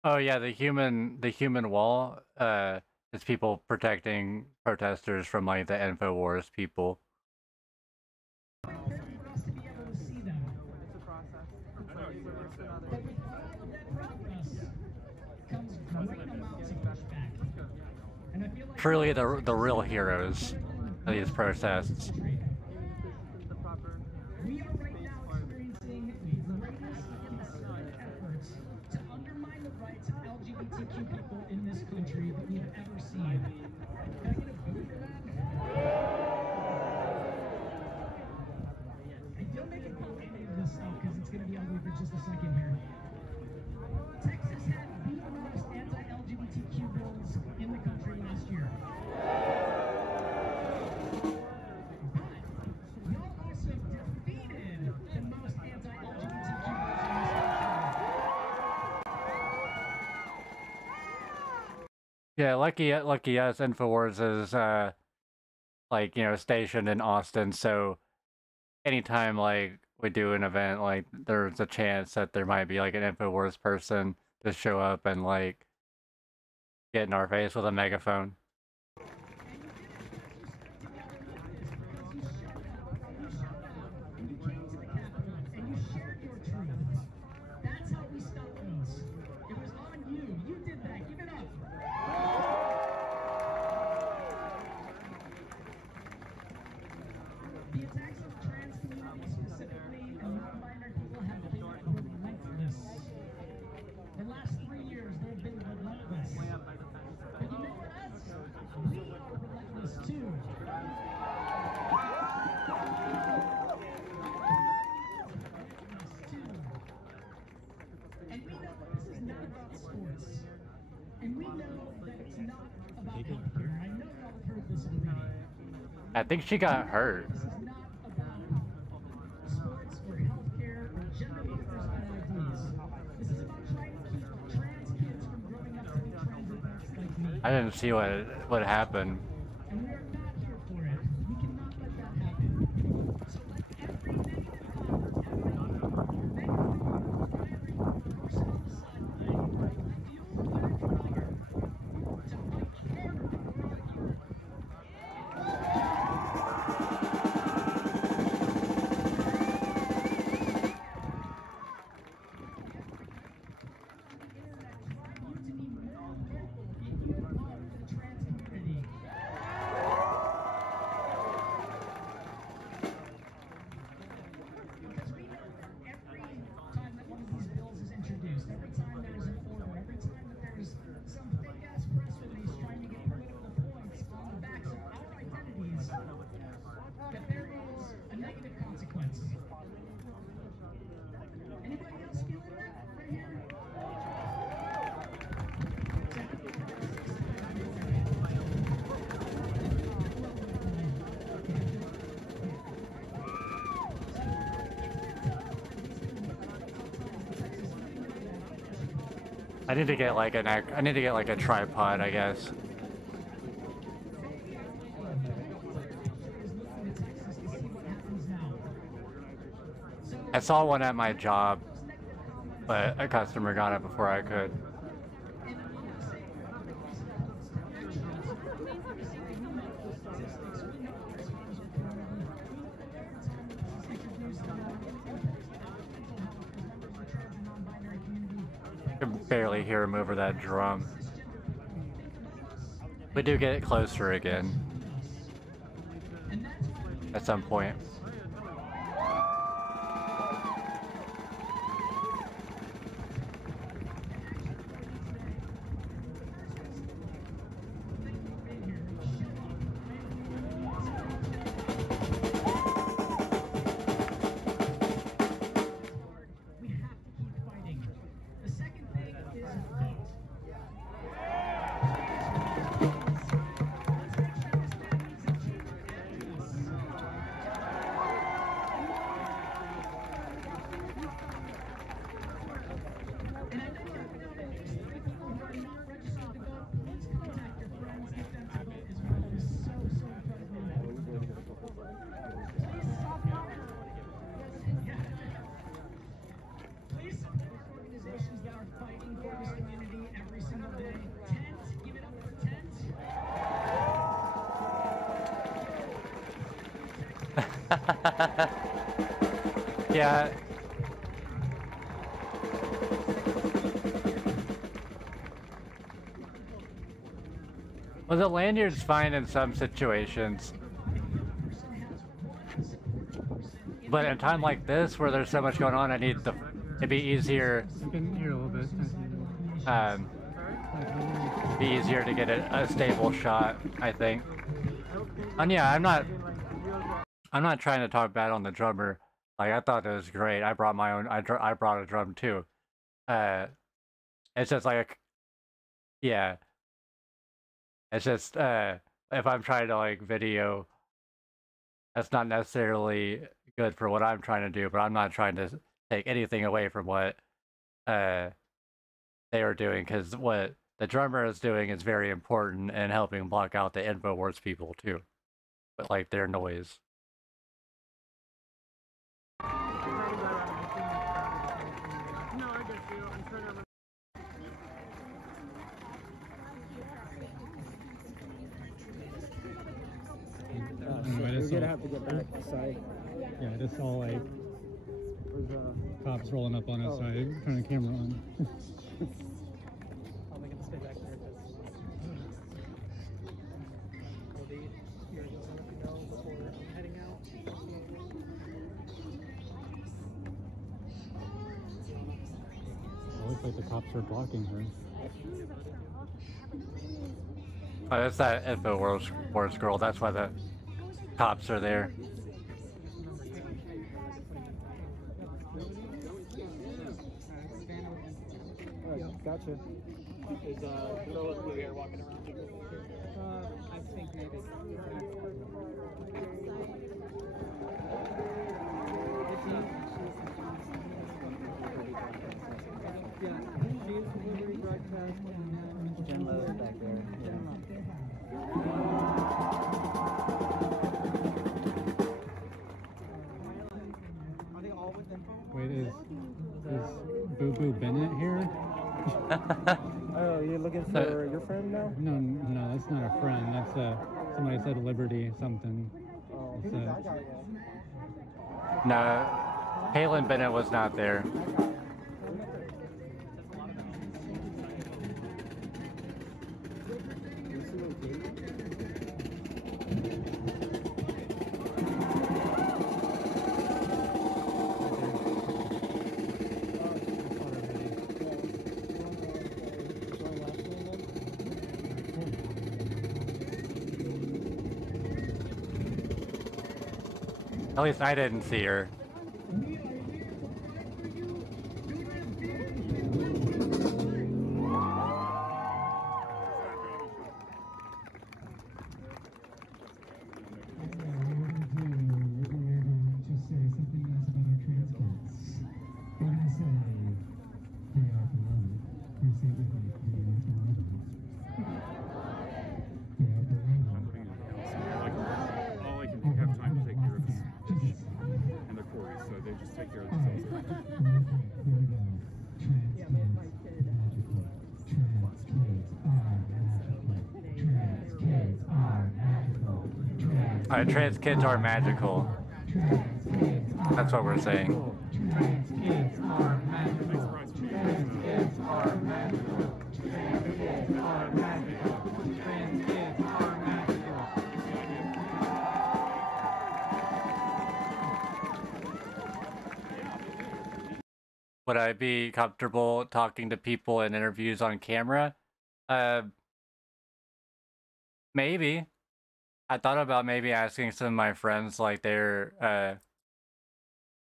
Oh yeah, the human wall. It's people protecting protesters from like the InfoWars people. Truly the real heroes of these protests. We are right now experiencing the greatest concerted efforts to undermine the rights of LGBTQ people in this country that we have ever seen. Can I get a boo for that? And don't make it about any of this stuff because it's going to be ugly for just a second here. Texas had the most anti-LGBTQ bills in the country last year. Yeah, lucky us, InfoWars is like, you know, stationed in Austin, so anytime like we do an event, like there's a chance that there might be like an InfoWars person to show up and like get in our face with a megaphone. That's how we stop those. It was on you. You did that. Give it up. The attacks on the trans community specifically and non-binary people have been relentless. The last 3 years, they've been relentless. But you know what else? We are relentless too. And we know that this is not about sports. And we know that it's not about healthcare. I know y'all have heard this already. I think she got hurt. This is not about sports or healthcare or gender workers on IDs. This is about trying to keep trans kids from growing up to be trans adults like me. I didn't see what happened. And we are not here for it. We cannot let that happen. So let every negative comment, every megaphone, every person on the sideline fuel their fire to fight harder for all you. That there is a negative consequence. Anybody else feeling that right here? I need to get like a tripod, I guess. I saw one at my job, but a customer got it before I could. I can barely hear him over that drum. We do get closer again at some point. Yeah. Well, the lanyard's fine in some situations. But in a time like this, where there's so much going on, it'd be easier. Here a little bit. Be easier to get a stable shot, I think. And yeah, I'm not trying to talk bad on the drummer. Like, I thought it was great. I brought my own. I brought a drum too. It's just like, yeah. It's just if I'm trying to like video, that's not necessarily good for what I'm trying to do. But I'm not trying to take anything away from what they are doing, because what the drummer is doing is very important and helping block out the InfoWars people too. But like their noise. We're gonna have to get back inside. Yeah, just all like cops rolling up on us, turning the camera on. I'm gonna stay back there because you're just gonna let me know before I'm heading out. It looks like the cops are blocking her. Oh, that's that InfoWars girl. That's why the cops are there. Gotcha. Is Philip Blue Air walking around? I think maybe. Yeah, she's Liberty Broadcast and Jen Lowe's back there. Are they all with info? Wait, is Boo Boo Bennett here? Oh, you're looking for your friend now? No, that's not a friend. That's somebody said Liberty something. Oh, No, Halen Bennett was not there. At least I didn't see her. Trans kids are magical. That's what we're saying. Trans kids are magical. Trans kids are magical. Trans kids are magical. Trans kids are magical. Would I be comfortable talking to people in interviews on camera? Maybe. I thought about maybe asking some of my friends, like, the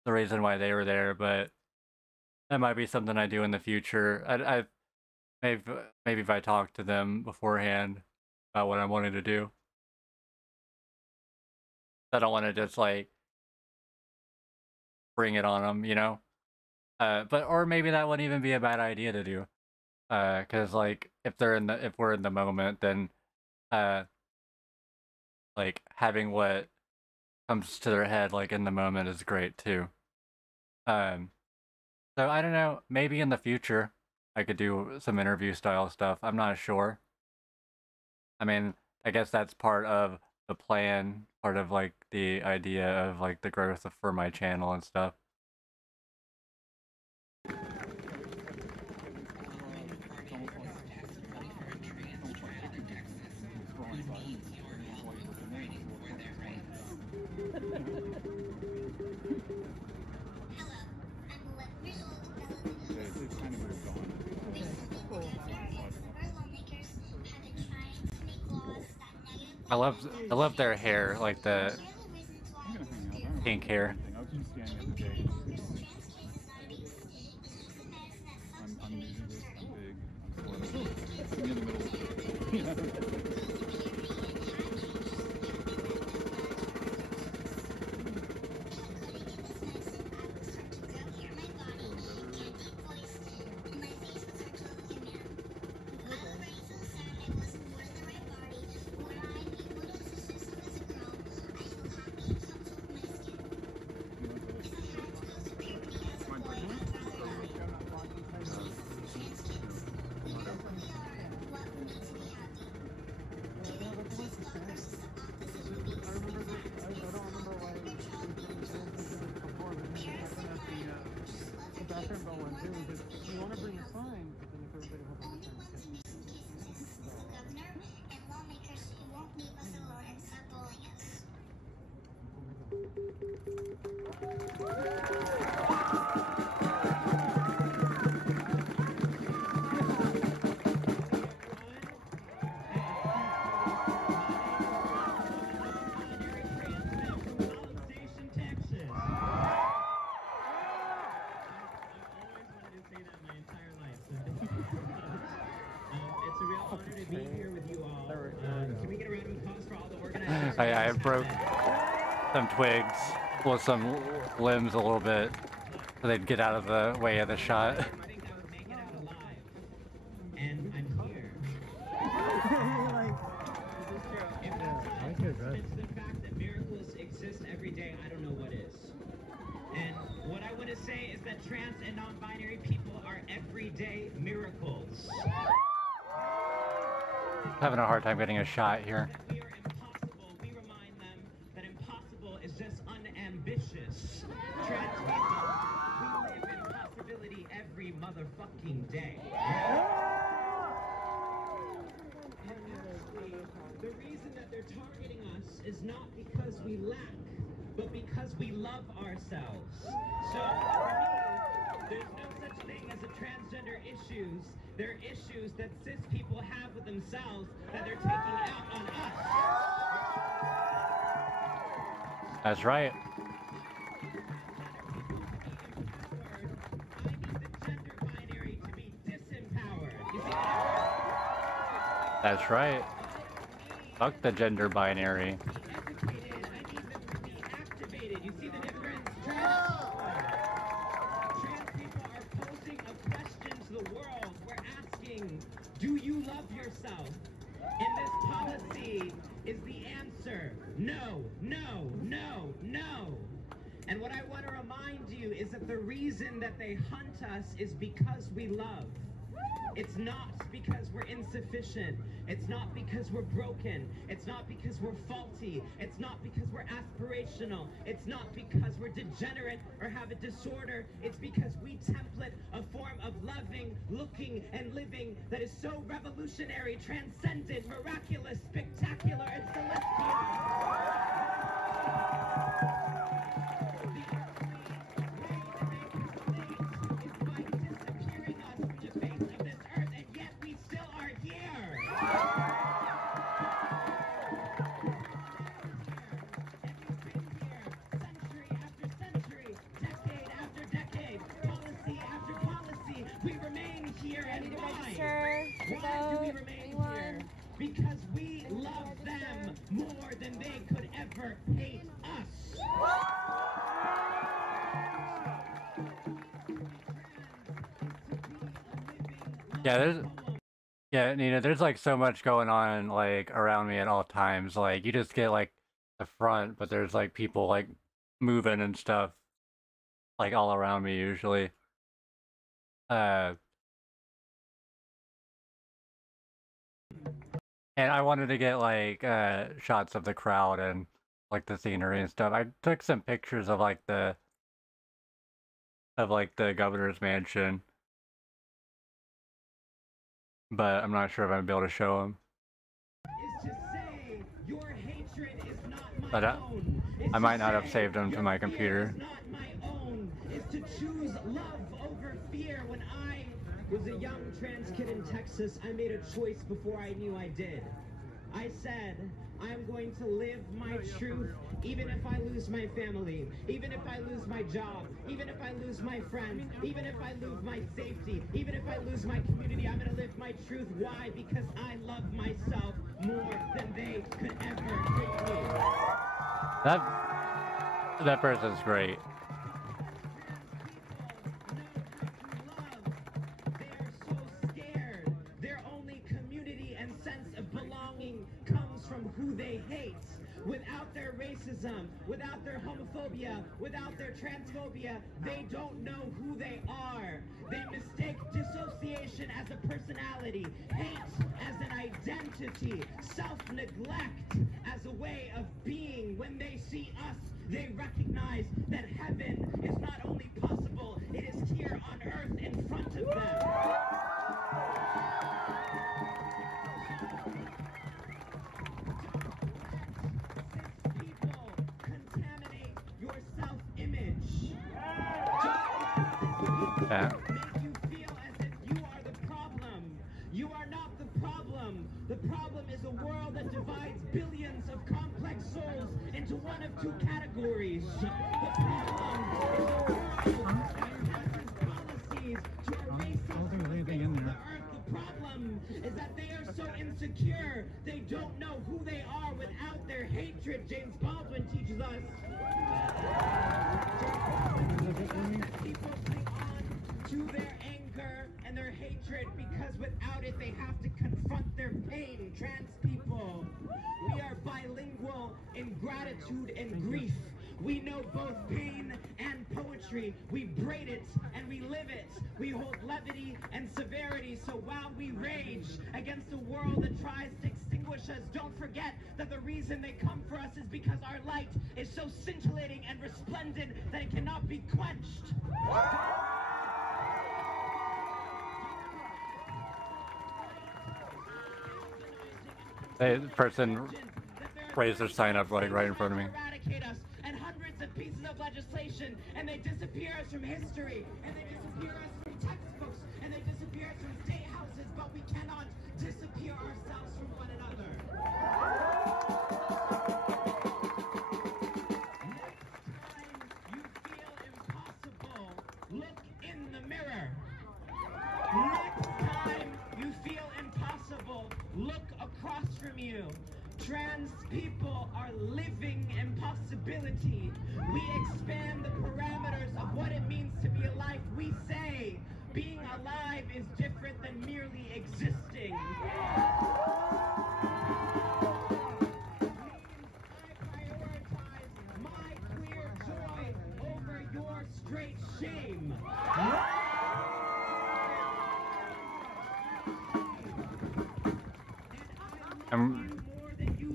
reason why they were there, but that might be something I do in the future. I maybe if I talk to them beforehand about what I wanted to do. I don't want to just like bring it on them, you know. Or maybe that wouldn't even be a bad idea to do. Because like if we're in the moment, then like having what comes to their head like in the moment is great too. So I don't know, maybe in the future I could do some interview style stuff. I'm not sure. I mean, I guess that's part of the plan, part of like the idea of like the growth for my channel and stuff. I love their hair, like the pink hair. I was just scanning it today. I'm new to this. I'm big. I'm sort of in the middle of it. I broke some twigs, well, some limbs a little bit, so they'd get out of the way of the shot. And I'm here. It's the fact that miracles exist every day. I don't know what is. And what I want to say is that trans and non-binary people are everyday miracles. Having a hard time getting a shot here. We are impossible. We remind them that impossible is just unambitious. Trans people, we live in possibility every motherfucking day. The reason that they're targeting us is not because we lack, but because we love ourselves. So for me, there's no such thing as a transgender issues. They're issues that cis people have with themselves that they're taking out on us. That's right. That's right. Fuck the gender binary. You see the difference? Trans people are posing a question to the world. We're asking, do you love yourself? And this policy is the answer. No, no, no, no. And what I want to remind you is that the reason that they hunt us is because we love. It's not because we're insufficient. It's not because we're broken. It's not because we're faulty. It's not because we're aspirational. It's not because we're degenerate or have a disorder. It's because we template a form of loving, looking, and living that is so revolutionary, transcendent, miraculous, spectacular, and celestial. Because we love them more than they could ever hate us. Yeah, Nina, there's like so much going on like around me at all times. Like you just get like the front, but there's like people like moving and stuff like all around me usually. And I wanted to get like shots of the crowd and like the scenery and stuff. I took some pictures of like the governor's mansion, but I'm not sure if I'm able to show them. But I might not have saved them to my computer. Is to choose love over fear. When I was a young trans kid in Texas, I made a choice before I knew I did. I said, I'm going to live my truth, even if I lose my family, even if I lose my job, even if I lose my friends, even if I lose my safety, even if I lose my community. I'm going to live my truth. Why? Because I love myself more than they could ever hate me. That person's great. Who they hate, without their racism, without their homophobia, without their transphobia, they don't know who they are. They mistake dissociation as a personality, hate as an identity, self-neglect as a way of being. When they see us, they recognize that heaven is not only possible, it is here on earth in front of them. Yeah. Make you feel as if you are the problem. You are not the problem. The problem is a world that divides billions of complex souls into one of two categories. The problem is a world that passes policies to erase us from the face of the earth. The problem is that they are so insecure, they don't know who they are without their hatred. James Baldwin teaches us. People cling on to their anger and their hatred because without it they have to confront their pain. Trans people, we are bilingual in gratitude and grief. We know both pain and poetry. We braid it and we live it. We hold levity and severity. So while we rage against a world that tries to extinguish us, don't forget that the reason they come for us is because our light is so scintillating and resplendent that it cannot be quenched. The person raised their sign up like right in front of me. Eradicate us and hundreds of pieces of legislation, and they disappear us from history, and they disappear us from textbooks, and they disappear us from state houses, but we cannot disappear ourselves from one another. Next time you feel impossible, look in the mirror. Next time you feel impossible, look across from you. Trans people are living impossibility. We expand the parameters of what it means to be alive. We say being alive is different than merely existing. My queer joy over your straight shame.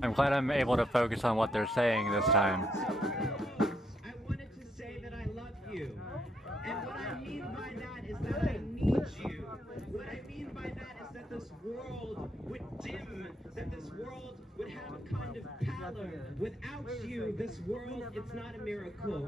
I'm glad I'm able to focus on what they're saying this time. I wanted to say that I love you. And what I mean by that is that I need you. What I mean by that is that this world would dim, that this world would have a kind of pallor. Without you, this world, it's not a miracle.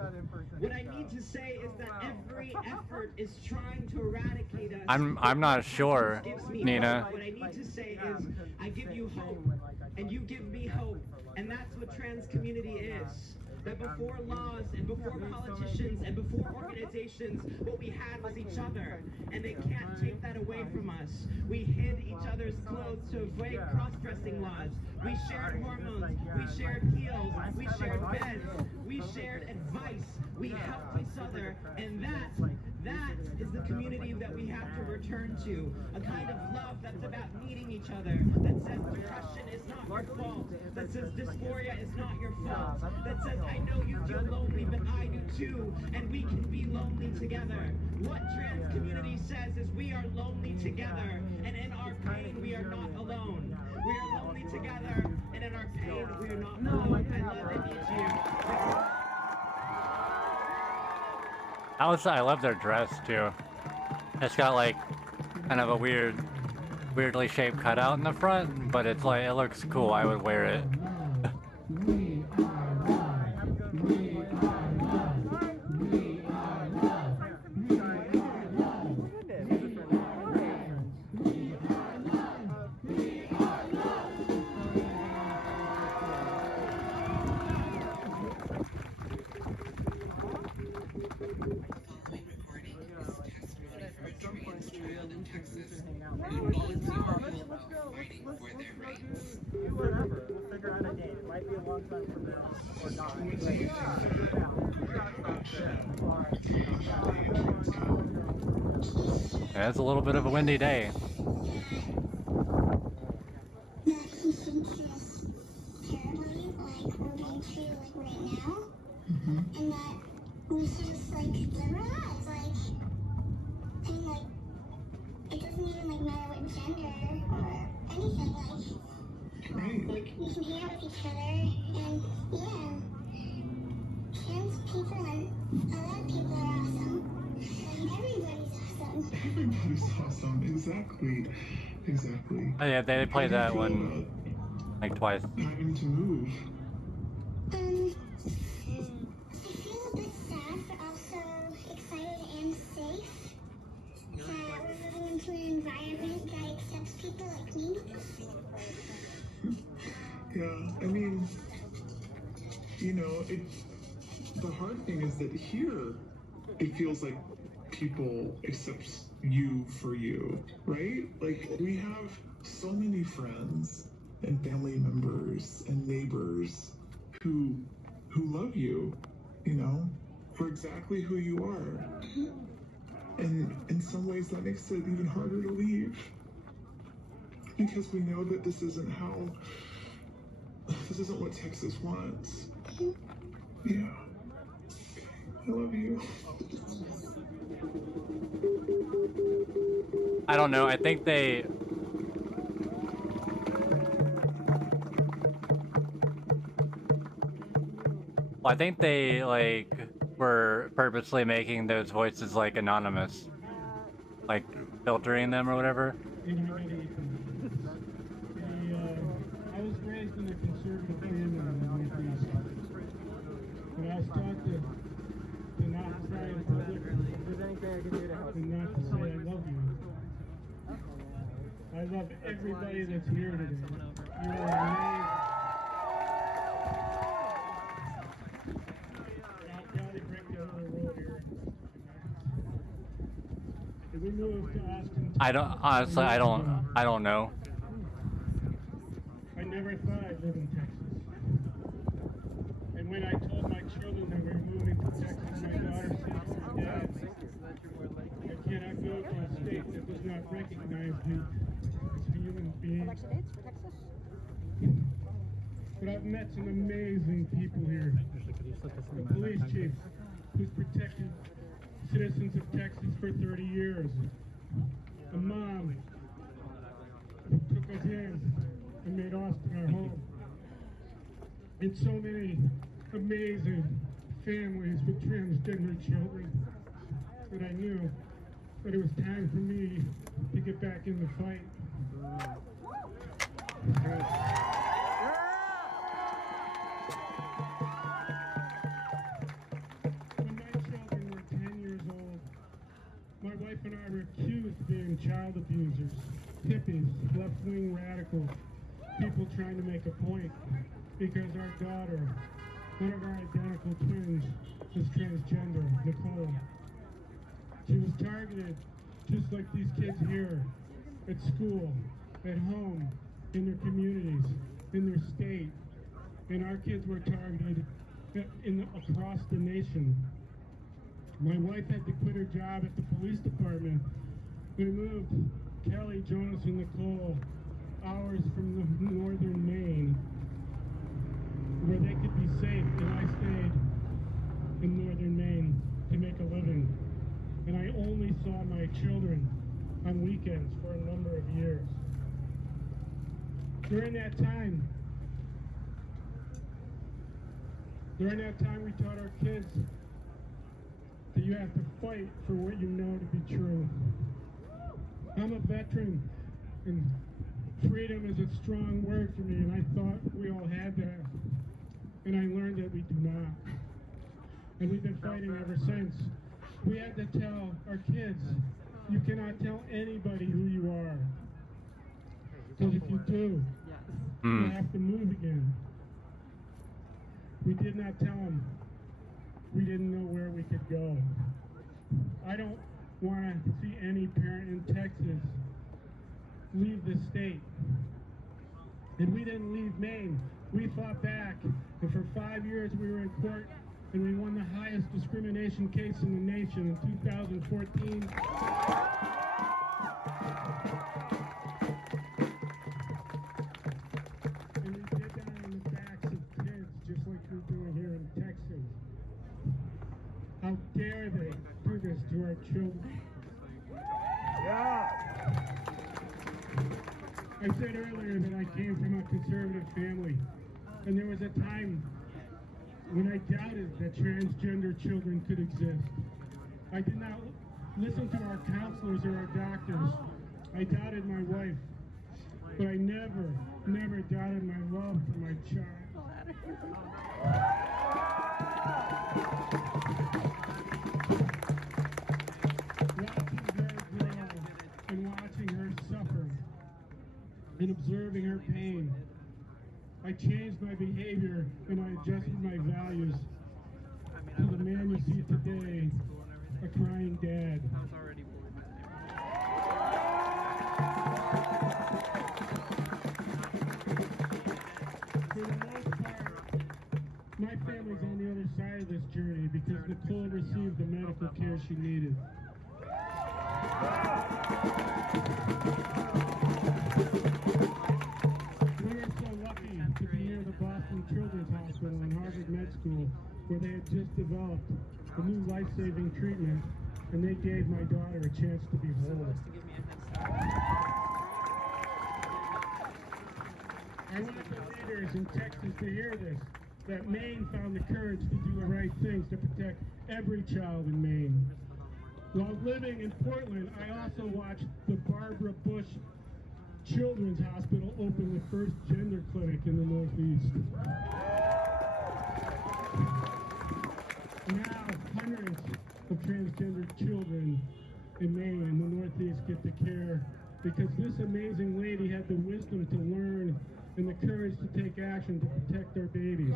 What I need to say is that every effort is trying to eradicate us. I'm not sure, Nina. What I need to say is, I give you hope, and you give me hope, and that's what trans community is. That before laws and before politicians and before organizations, what we had was each other, and they can't take that away from us. We hid each other's clothes to avoid cross-dressing laws. We shared hormones, we shared heels, we shared beds, we shared advice, we helped each other, and that is the community that we have to return to. A kind of love that's about needing each other, that says depression is not your fault, that says dysphoria is not your fault, that says I know you feel lonely, but I do too, and we can be lonely together. What trans community says Texas, we are lonely together, and in our pain, we are not alone. We are lonely together, and in our pain, we are not alone. I love and need you. I love their dress too. It's got like kind of a weirdly shaped cutout in the front, but it's like, it looks cool. I would wear it. Whatever. We'll figure out a date. It might be a long time from now or not. Yeah, it's a little bit of a windy day. And that we should just like live our lives, like, I mean, like, it doesn't even like matter what gender or anything, like we can hang out with each other, and yeah, trans people and a lot of people are awesome. Like, everybody's awesome. Everybody's awesome. Exactly. Oh yeah, they played that one like twice. Having to move. I feel a bit sad, but also excited and safe that we're moving into an environment that accepts people like me. Yeah, I mean, you know, the hard thing is that here, it feels like people accept you for you, right? Like, we have so many friends and family members and neighbors who love you, you know, for exactly who you are. And in some ways that makes it even harder to leave, because we know that this isn't what Texas wants. Yeah. I love you. I don't know, I think they... Well, I think they, like, were purposely making those voices, like, anonymous. Like, filtering them or whatever. I was raised in a conservative family in the Northeast. But I was taught to not cry in public, and not to say I love you. I love everybody that's here today. You are amazing. I'll probably break the other road here. If we move to Austin, I don't, honestly, I don't know. I never thought I'd live in Texas. And when I told my children that we were moving to Texas, my daughter said, Dad, I cannot go to a state that does not recognize me as a human being. But I've met some amazing people here. The police chief, who's protected citizens of Texas for 30 years. A mom who took us in and made Austin our home. And so many amazing families with transgender children that I knew that it was time for me to get back in the fight. When my children were 10 years old, my wife and I were accused of being child abusers, hippies, left-wing radicals, people trying to make a point, because our daughter, one of our identical twins, is transgender, Nicole. She was targeted just like these kids here, at school, at home, in their communities, in their state. And our kids were targeted across the nation. My wife had to quit her job at the police department. We moved Kelly, Jonas, and Nicole hours from the northern Maine, where they could be safe, and I stayed in northern Maine to make a living. And I only saw my children on weekends for a number of years. During that time, we taught our kids that you have to fight for what you know to be true. I'm a veteran, and freedom is a strong word for me, and I thought we all had that. And I learned that we do not. And we've been fighting ever since. We had to tell our kids, you cannot tell anybody who you are. Because if you do, you have to move again. We did not tell them. We didn't know where we could go. I don't want to see any parent in Texas leave the state. And we didn't leave Maine. We fought back, and for 5 years we were in court, and we won the highest discrimination case in the nation in 2014. And we did that on the backs of kids, just like we're doing here in Texas. How dare they do this to our children? Yeah. I said earlier that I came from a conservative family, and there was a time when I doubted that transgender children could exist. I did not listen to our counselors or our doctors. I doubted my wife, but I never doubted my love for my child. Watching her grow and watching her suffer and observing her pain, I changed my behavior and I adjusted my values to the man you see today, a crying dad. For the most part, my family's on the other side of this journey because Nicole received the medical care she needed. We were so lucky to be near the Boston Children's Hospital and Harvard Med School, where they had just developed a new life-saving treatment, and they gave my daughter a chance to be whole. I want the leaders in Texas to hear this, that Maine found the courage to do the right things to protect every child in Maine. While living in Portland, I also watched the Barbara Bush Children's Hospital open the first gender clinic in the Northeast. Now, hundreds of transgender children in Maine and the Northeast get the care because this amazing lady had the wisdom to learn and the courage to take action to protect our babies.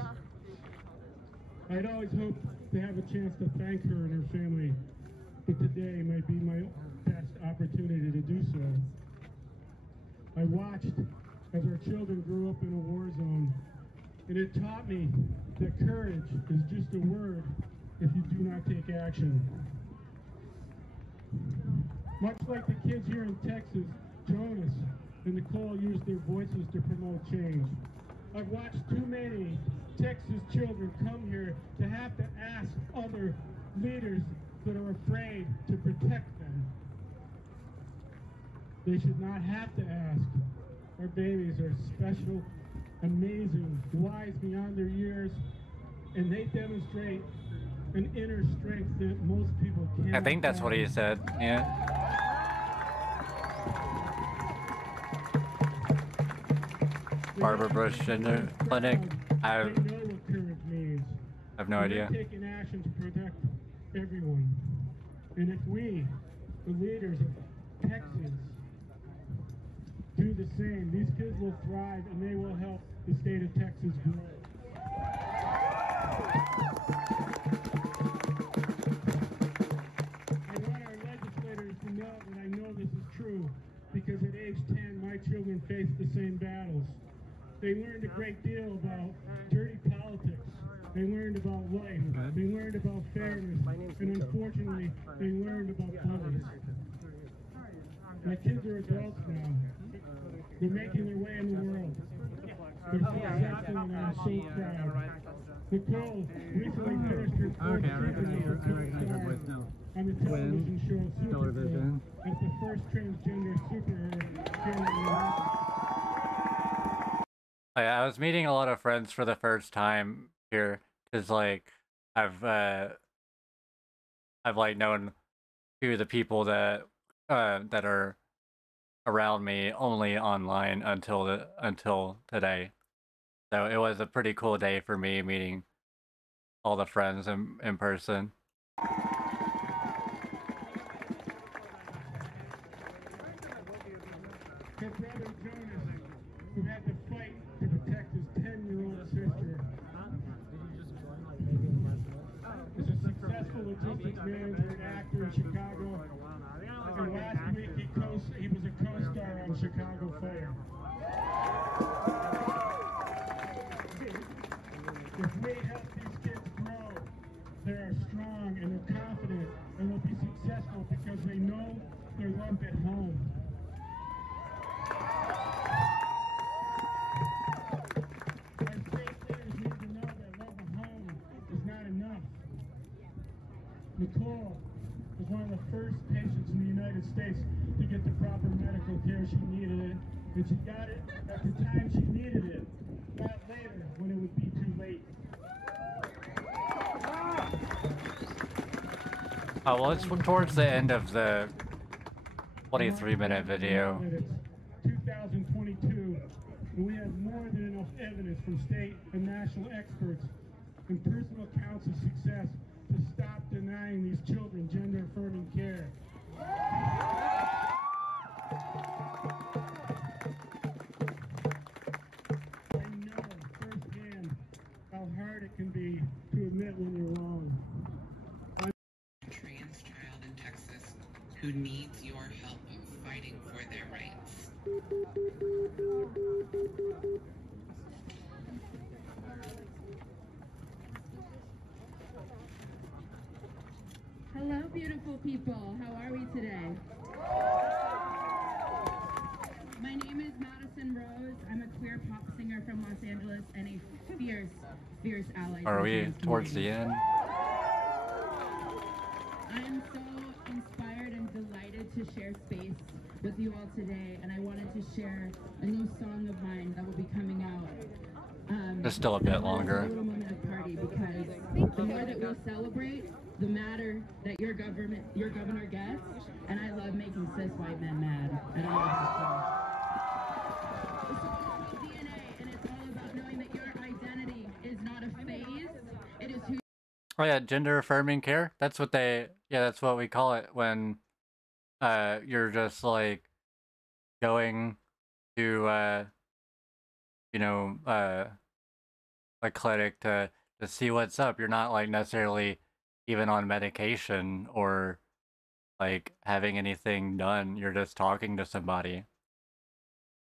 I'd always hoped to have a chance to thank her and her family, but today might be my best opportunity to do so. I watched as our children grew up in a war zone, and it taught me that courage is just a word if you do not take action. Much like the kids here in Texas, Jonas and Nicole used their voices to promote change. I've watched too many Texas children come here to have to ask other leaders that are afraid to protect them. They should not have to ask. Our babies are special, amazing, wise beyond their years, and they demonstrate an inner strength that most people can't. I think that's what he said, yeah. Barbara Bush Gender Clinic. I have no idea. They're taking action to protect everyone. And if we, the leaders of Texas, do the same, these kids will thrive and they will help the state of Texas grow. I want our legislators to know that I know this is true because at age 10, my children faced the same battles. They learned a great deal about dirty politics. They learned about life. They learned about fairness. And unfortunately, they learned about bullies. My kids are adults now. They're making their way in the world. They're successful and I'm so proud. Nicole recently finished her fourth season as a on the television show StellarVision. as the first transgender superhero here in the United States. I was meeting a lot of friends for the first time here, cause like I've like known two of the people that that are around me only online until today. So it was a pretty cool day for me meeting all the friends in person. Her brother Jonas, who had to fight to protect his 10-year-old sister, is a successful logistics manager and actor in Chicago. And last week he was a co-star on Chicago Fire. If we help these kids grow, they are strong and they're confident and they'll be successful because they know they're loved at home. Our state leaders need to know that love at home is not enough. Nicole was one of the first patients in the United States to get the proper medical care she needed it, and she got it at the time she needed it, not later when it would be too late. Oh, well, it's towards the end of the 23-minute video. It's 2022, and we have more than enough evidence from state and national experts and personal accounts of success to stop denying these children gender-affirming care. I know firsthand how hard it can be to admit when you're wrong. A trans child in Texas who needs your help fighting for their rights. Hello, beautiful people. How are we today? My name is Madison Rose. I'm a queer pop singer from Los Angeles and a fierce, fierce ally. Are we towards the end? I am so inspired and delighted to share space with you all today, and I wanted to share a new song of mine that will be coming out. It's still a bit longer. A little moment of party, because the more that we celebrate, the madder that your governor gets, and I love making cis white men mad. And I love that. It's all about DNA, and it's all about knowing that your identity is not a phase. It is who. Oh yeah, gender affirming care. That's what that's what we call it when you're just like going to a clinic to see what's up. You're not like necessarily even on medication or like having anything done. You're just talking to somebody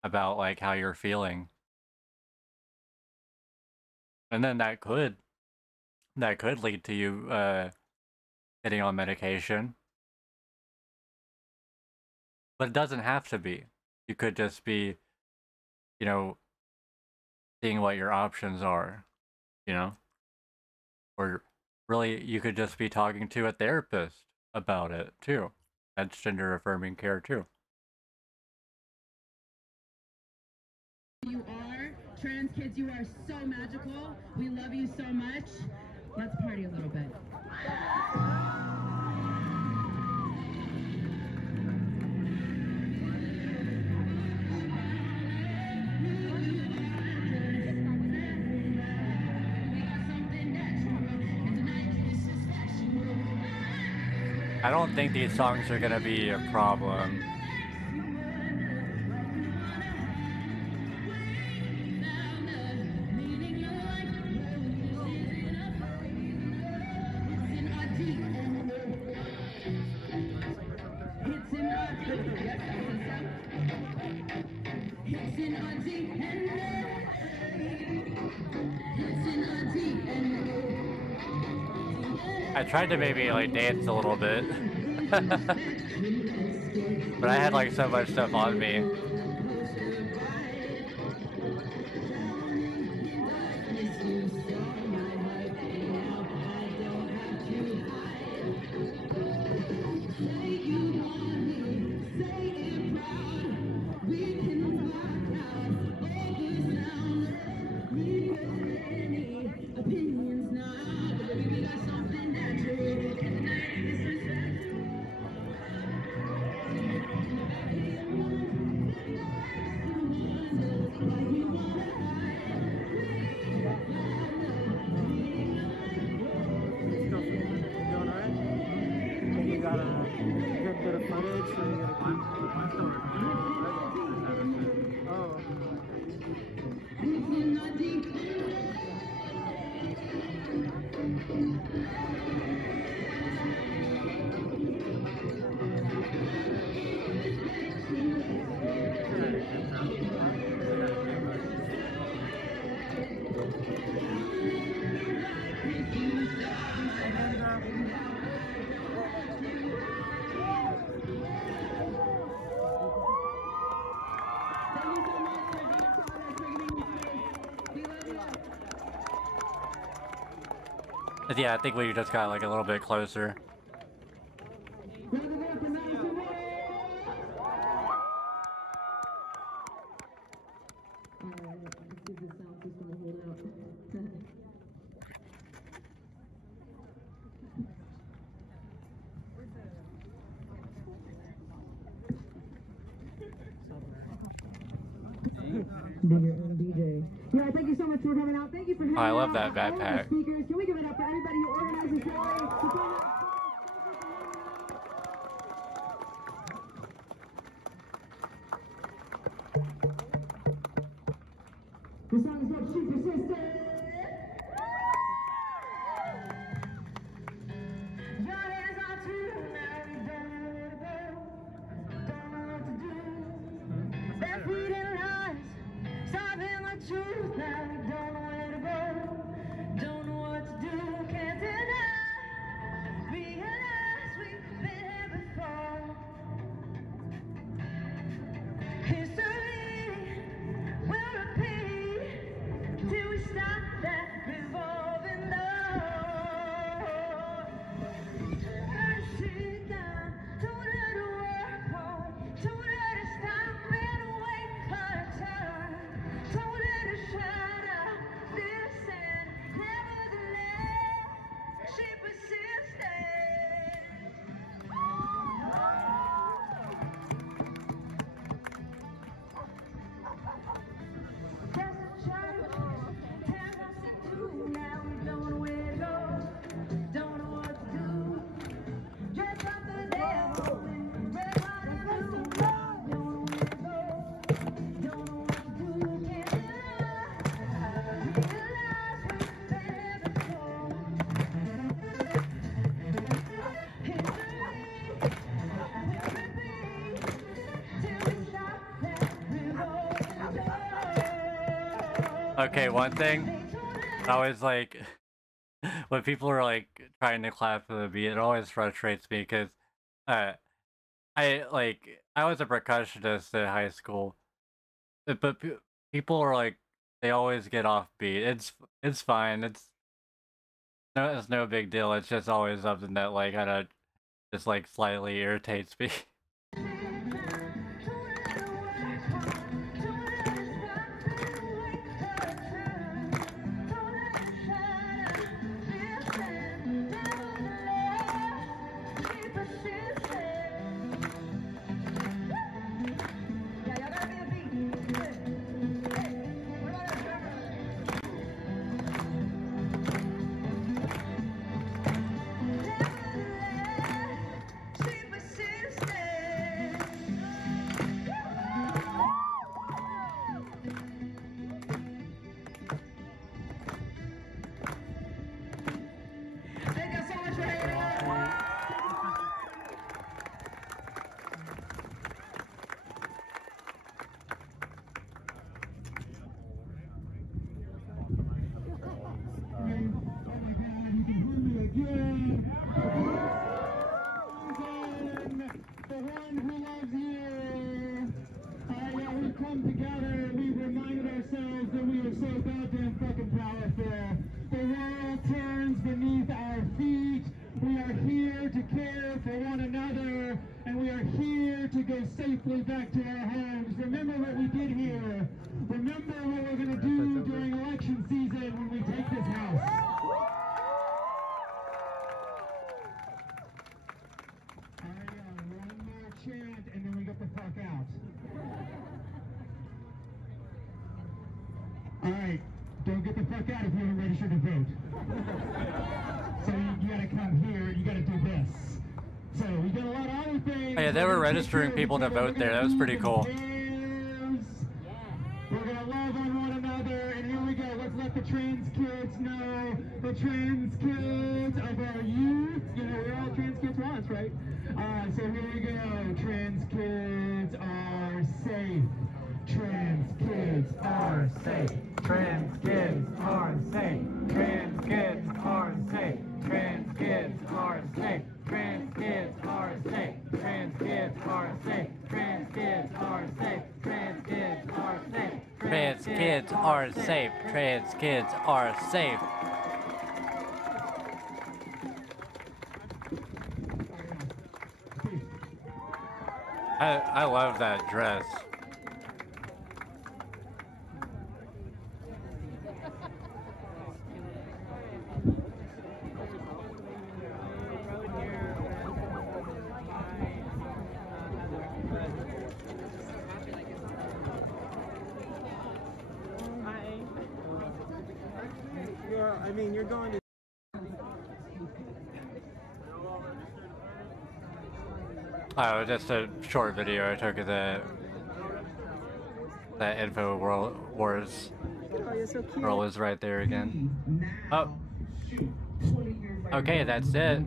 about like how you're feeling. And then that could lead to you getting on medication. But it doesn't have to be. You could just be, seeing what your options are, Or really, you could just be talking to a therapist about it, too. That's gender-affirming care, too. You are. Trans kids, you are so magical. We love you so much. Let's party a little bit. I don't think these songs are gonna be a problem. I tried to maybe like dance a little bit, but I had like so much stuff on me. bit of footage, or you gotta keep... I'm still recording. Oh. But yeah, I think we just got like a little bit closer. DJ. Yeah, thank you so much for coming out. Thank you for having I love out that all of backpack. the speakers. Can we give it up for everybody who organizes today? The song is called Shoot Your Sister. Your hands are too now, we don't know where to go. Don't know what to do. They're feeding lies, starving the truth. Now we don't know where to go. Don't know what to do, can't deny. Realize we've been here before. History will repeat till we stop that revolving door. Gotta sit down, told her to work hard, told her to stop and wait for her turn, told her to shut up, listen. Nevertheless, she persisted. There's a church, tears us in two. Now we don't know where to go, don't know what to do. Dress up the devil in red, white, and blue. Don't know where to go, don't know what to do. Can't deny, realize we've been here before. History will repeat till we stop that revolving door. Okay, one thing, I always like, when people are like trying to clap for the beat, it always frustrates me because I was a percussionist in high school, but people are like, they always get off beat. It's fine. It's no big deal. It's just always something that like kind of just like slightly irritates me. Thank you so much for hanging out. The one who loves you. Yeah, we've come together. We've reminded ourselves that we are so goddamn fucking powerful. The world turns beneath our feet. We are here to care for one another, and we are here to go safely back to our homes. Remember what we did here. Remember what we're going to do during election season when we take this house. One more chant, and then we get the fuck out. All right, don't get the fuck out if you haven't registered to vote. So you gotta come here, you gotta do this. So we got a lot of other things. Oh, yeah, they were registering people to vote there. That was pretty cool. We're gonna love on one another, and here we go. Let's let the trans kids know. The trans kids of our youth. You know, we're all trans kids once, right? So here we go. Trans kids are safe. Trans kids are safe. Trans kids are safe. Trans kids are safe. Trans kids are safe. Trans kids are safe. Trans kids are safe. Trans kids are safe. Trans kids are safe. Trans kids are safe. Trans kids are safe. I love that dress. I mean, you're going to. Oh, just a short video I took of the Info World Wars. Oh, you're so cute. Girl is right there again. Oh. Okay, that's it.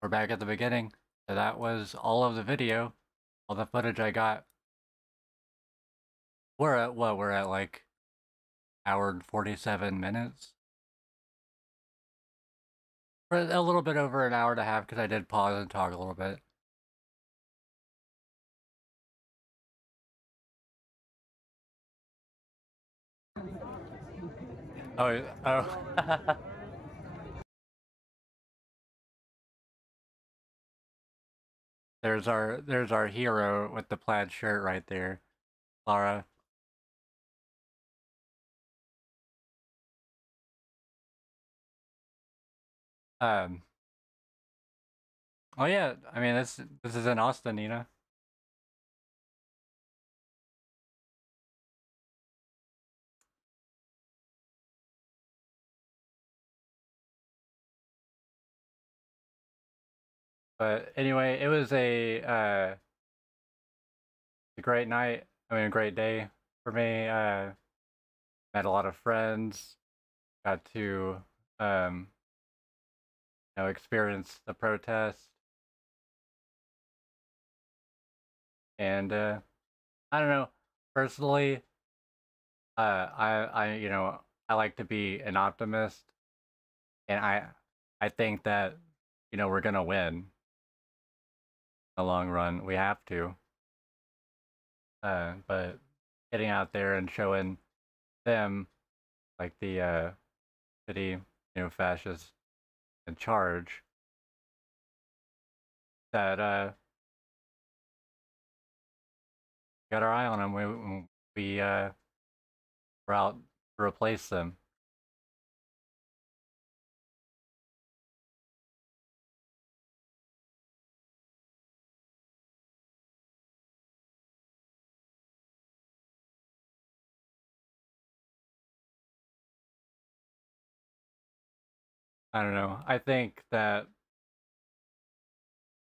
We're back at the beginning. So that was all of the video, all the footage I got. We're at what? We're at like hour and 47 minutes. For a little bit over an hour and a half because I did pause and talk a little bit. Oh. There's our hero with the plaid shirt right there, Lara. Oh yeah, I mean this is in Austin, you know. But anyway, it was a great night. I mean, a great day for me. Met a lot of friends. Got to you know, experience the protest. And I don't know, personally, I you know, I like to be an optimist, and I think that, you know, we're gonna win in the long run. We have to. But getting out there and showing them, like the city, you know, fascists in charge, that got our eye on them. We're out to replace them. I don't know. I think that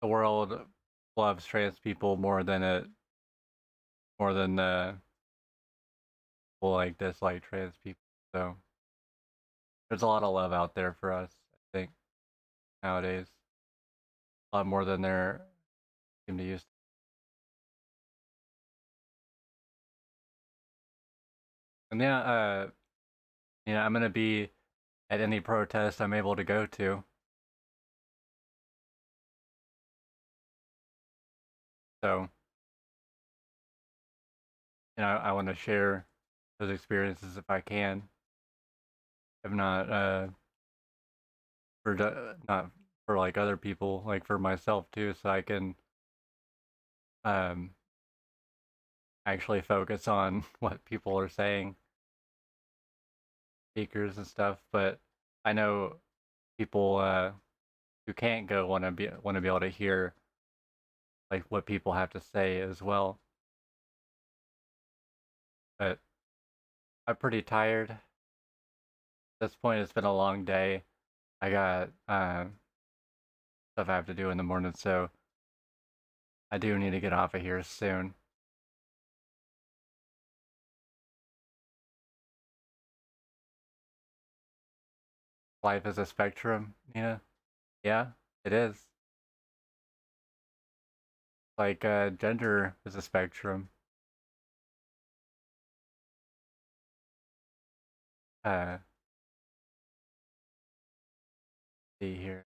the world loves trans people more than people like dislike trans people. So there's a lot of love out there for us, I think, nowadays. A lot more than there seem to used to. And yeah, you know, I'm gonna be at any protest I'm able to go to. So, you know, I want to share those experiences if I can. If not, not for like other people, like for myself too, so I can actually focus on what people are saying, speakers and stuff. But I know people who can't go want to be able to hear like what people have to say as well. But I'm pretty tired. this point, it's been a long day. I got stuff I have to do in the morning, so I do need to get off of here soon. Life is a spectrum, Nina. Yeah, it is. Like, gender is a spectrum. See here.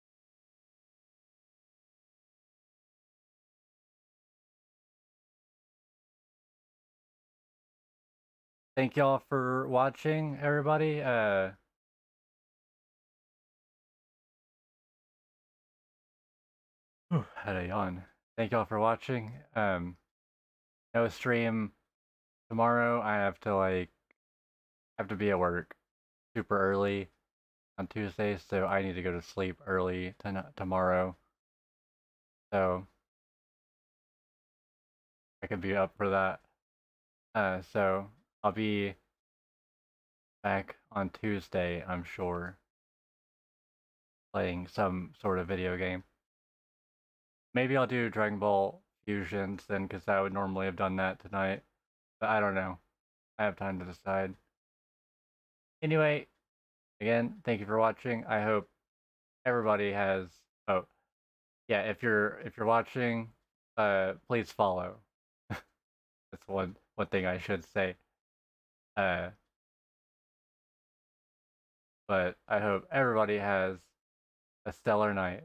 Thank y'all for watching, everybody. Had a yawn. Thank y'all for watching. No stream tomorrow. I have to be at work super early on Tuesday, so I need to go to sleep early tomorrow. So I could be up for that. So I'll be back on Tuesday, I'm sure, playing some sort of video game. Maybe I'll do Dragon Ball Fusions then, because I would normally have done that tonight. But I don't know. I have time to decide. Anyway, again, thank you for watching. I hope everybody has... Oh, yeah, if you're watching, please follow. That's one thing I should say. But I hope everybody has a stellar night.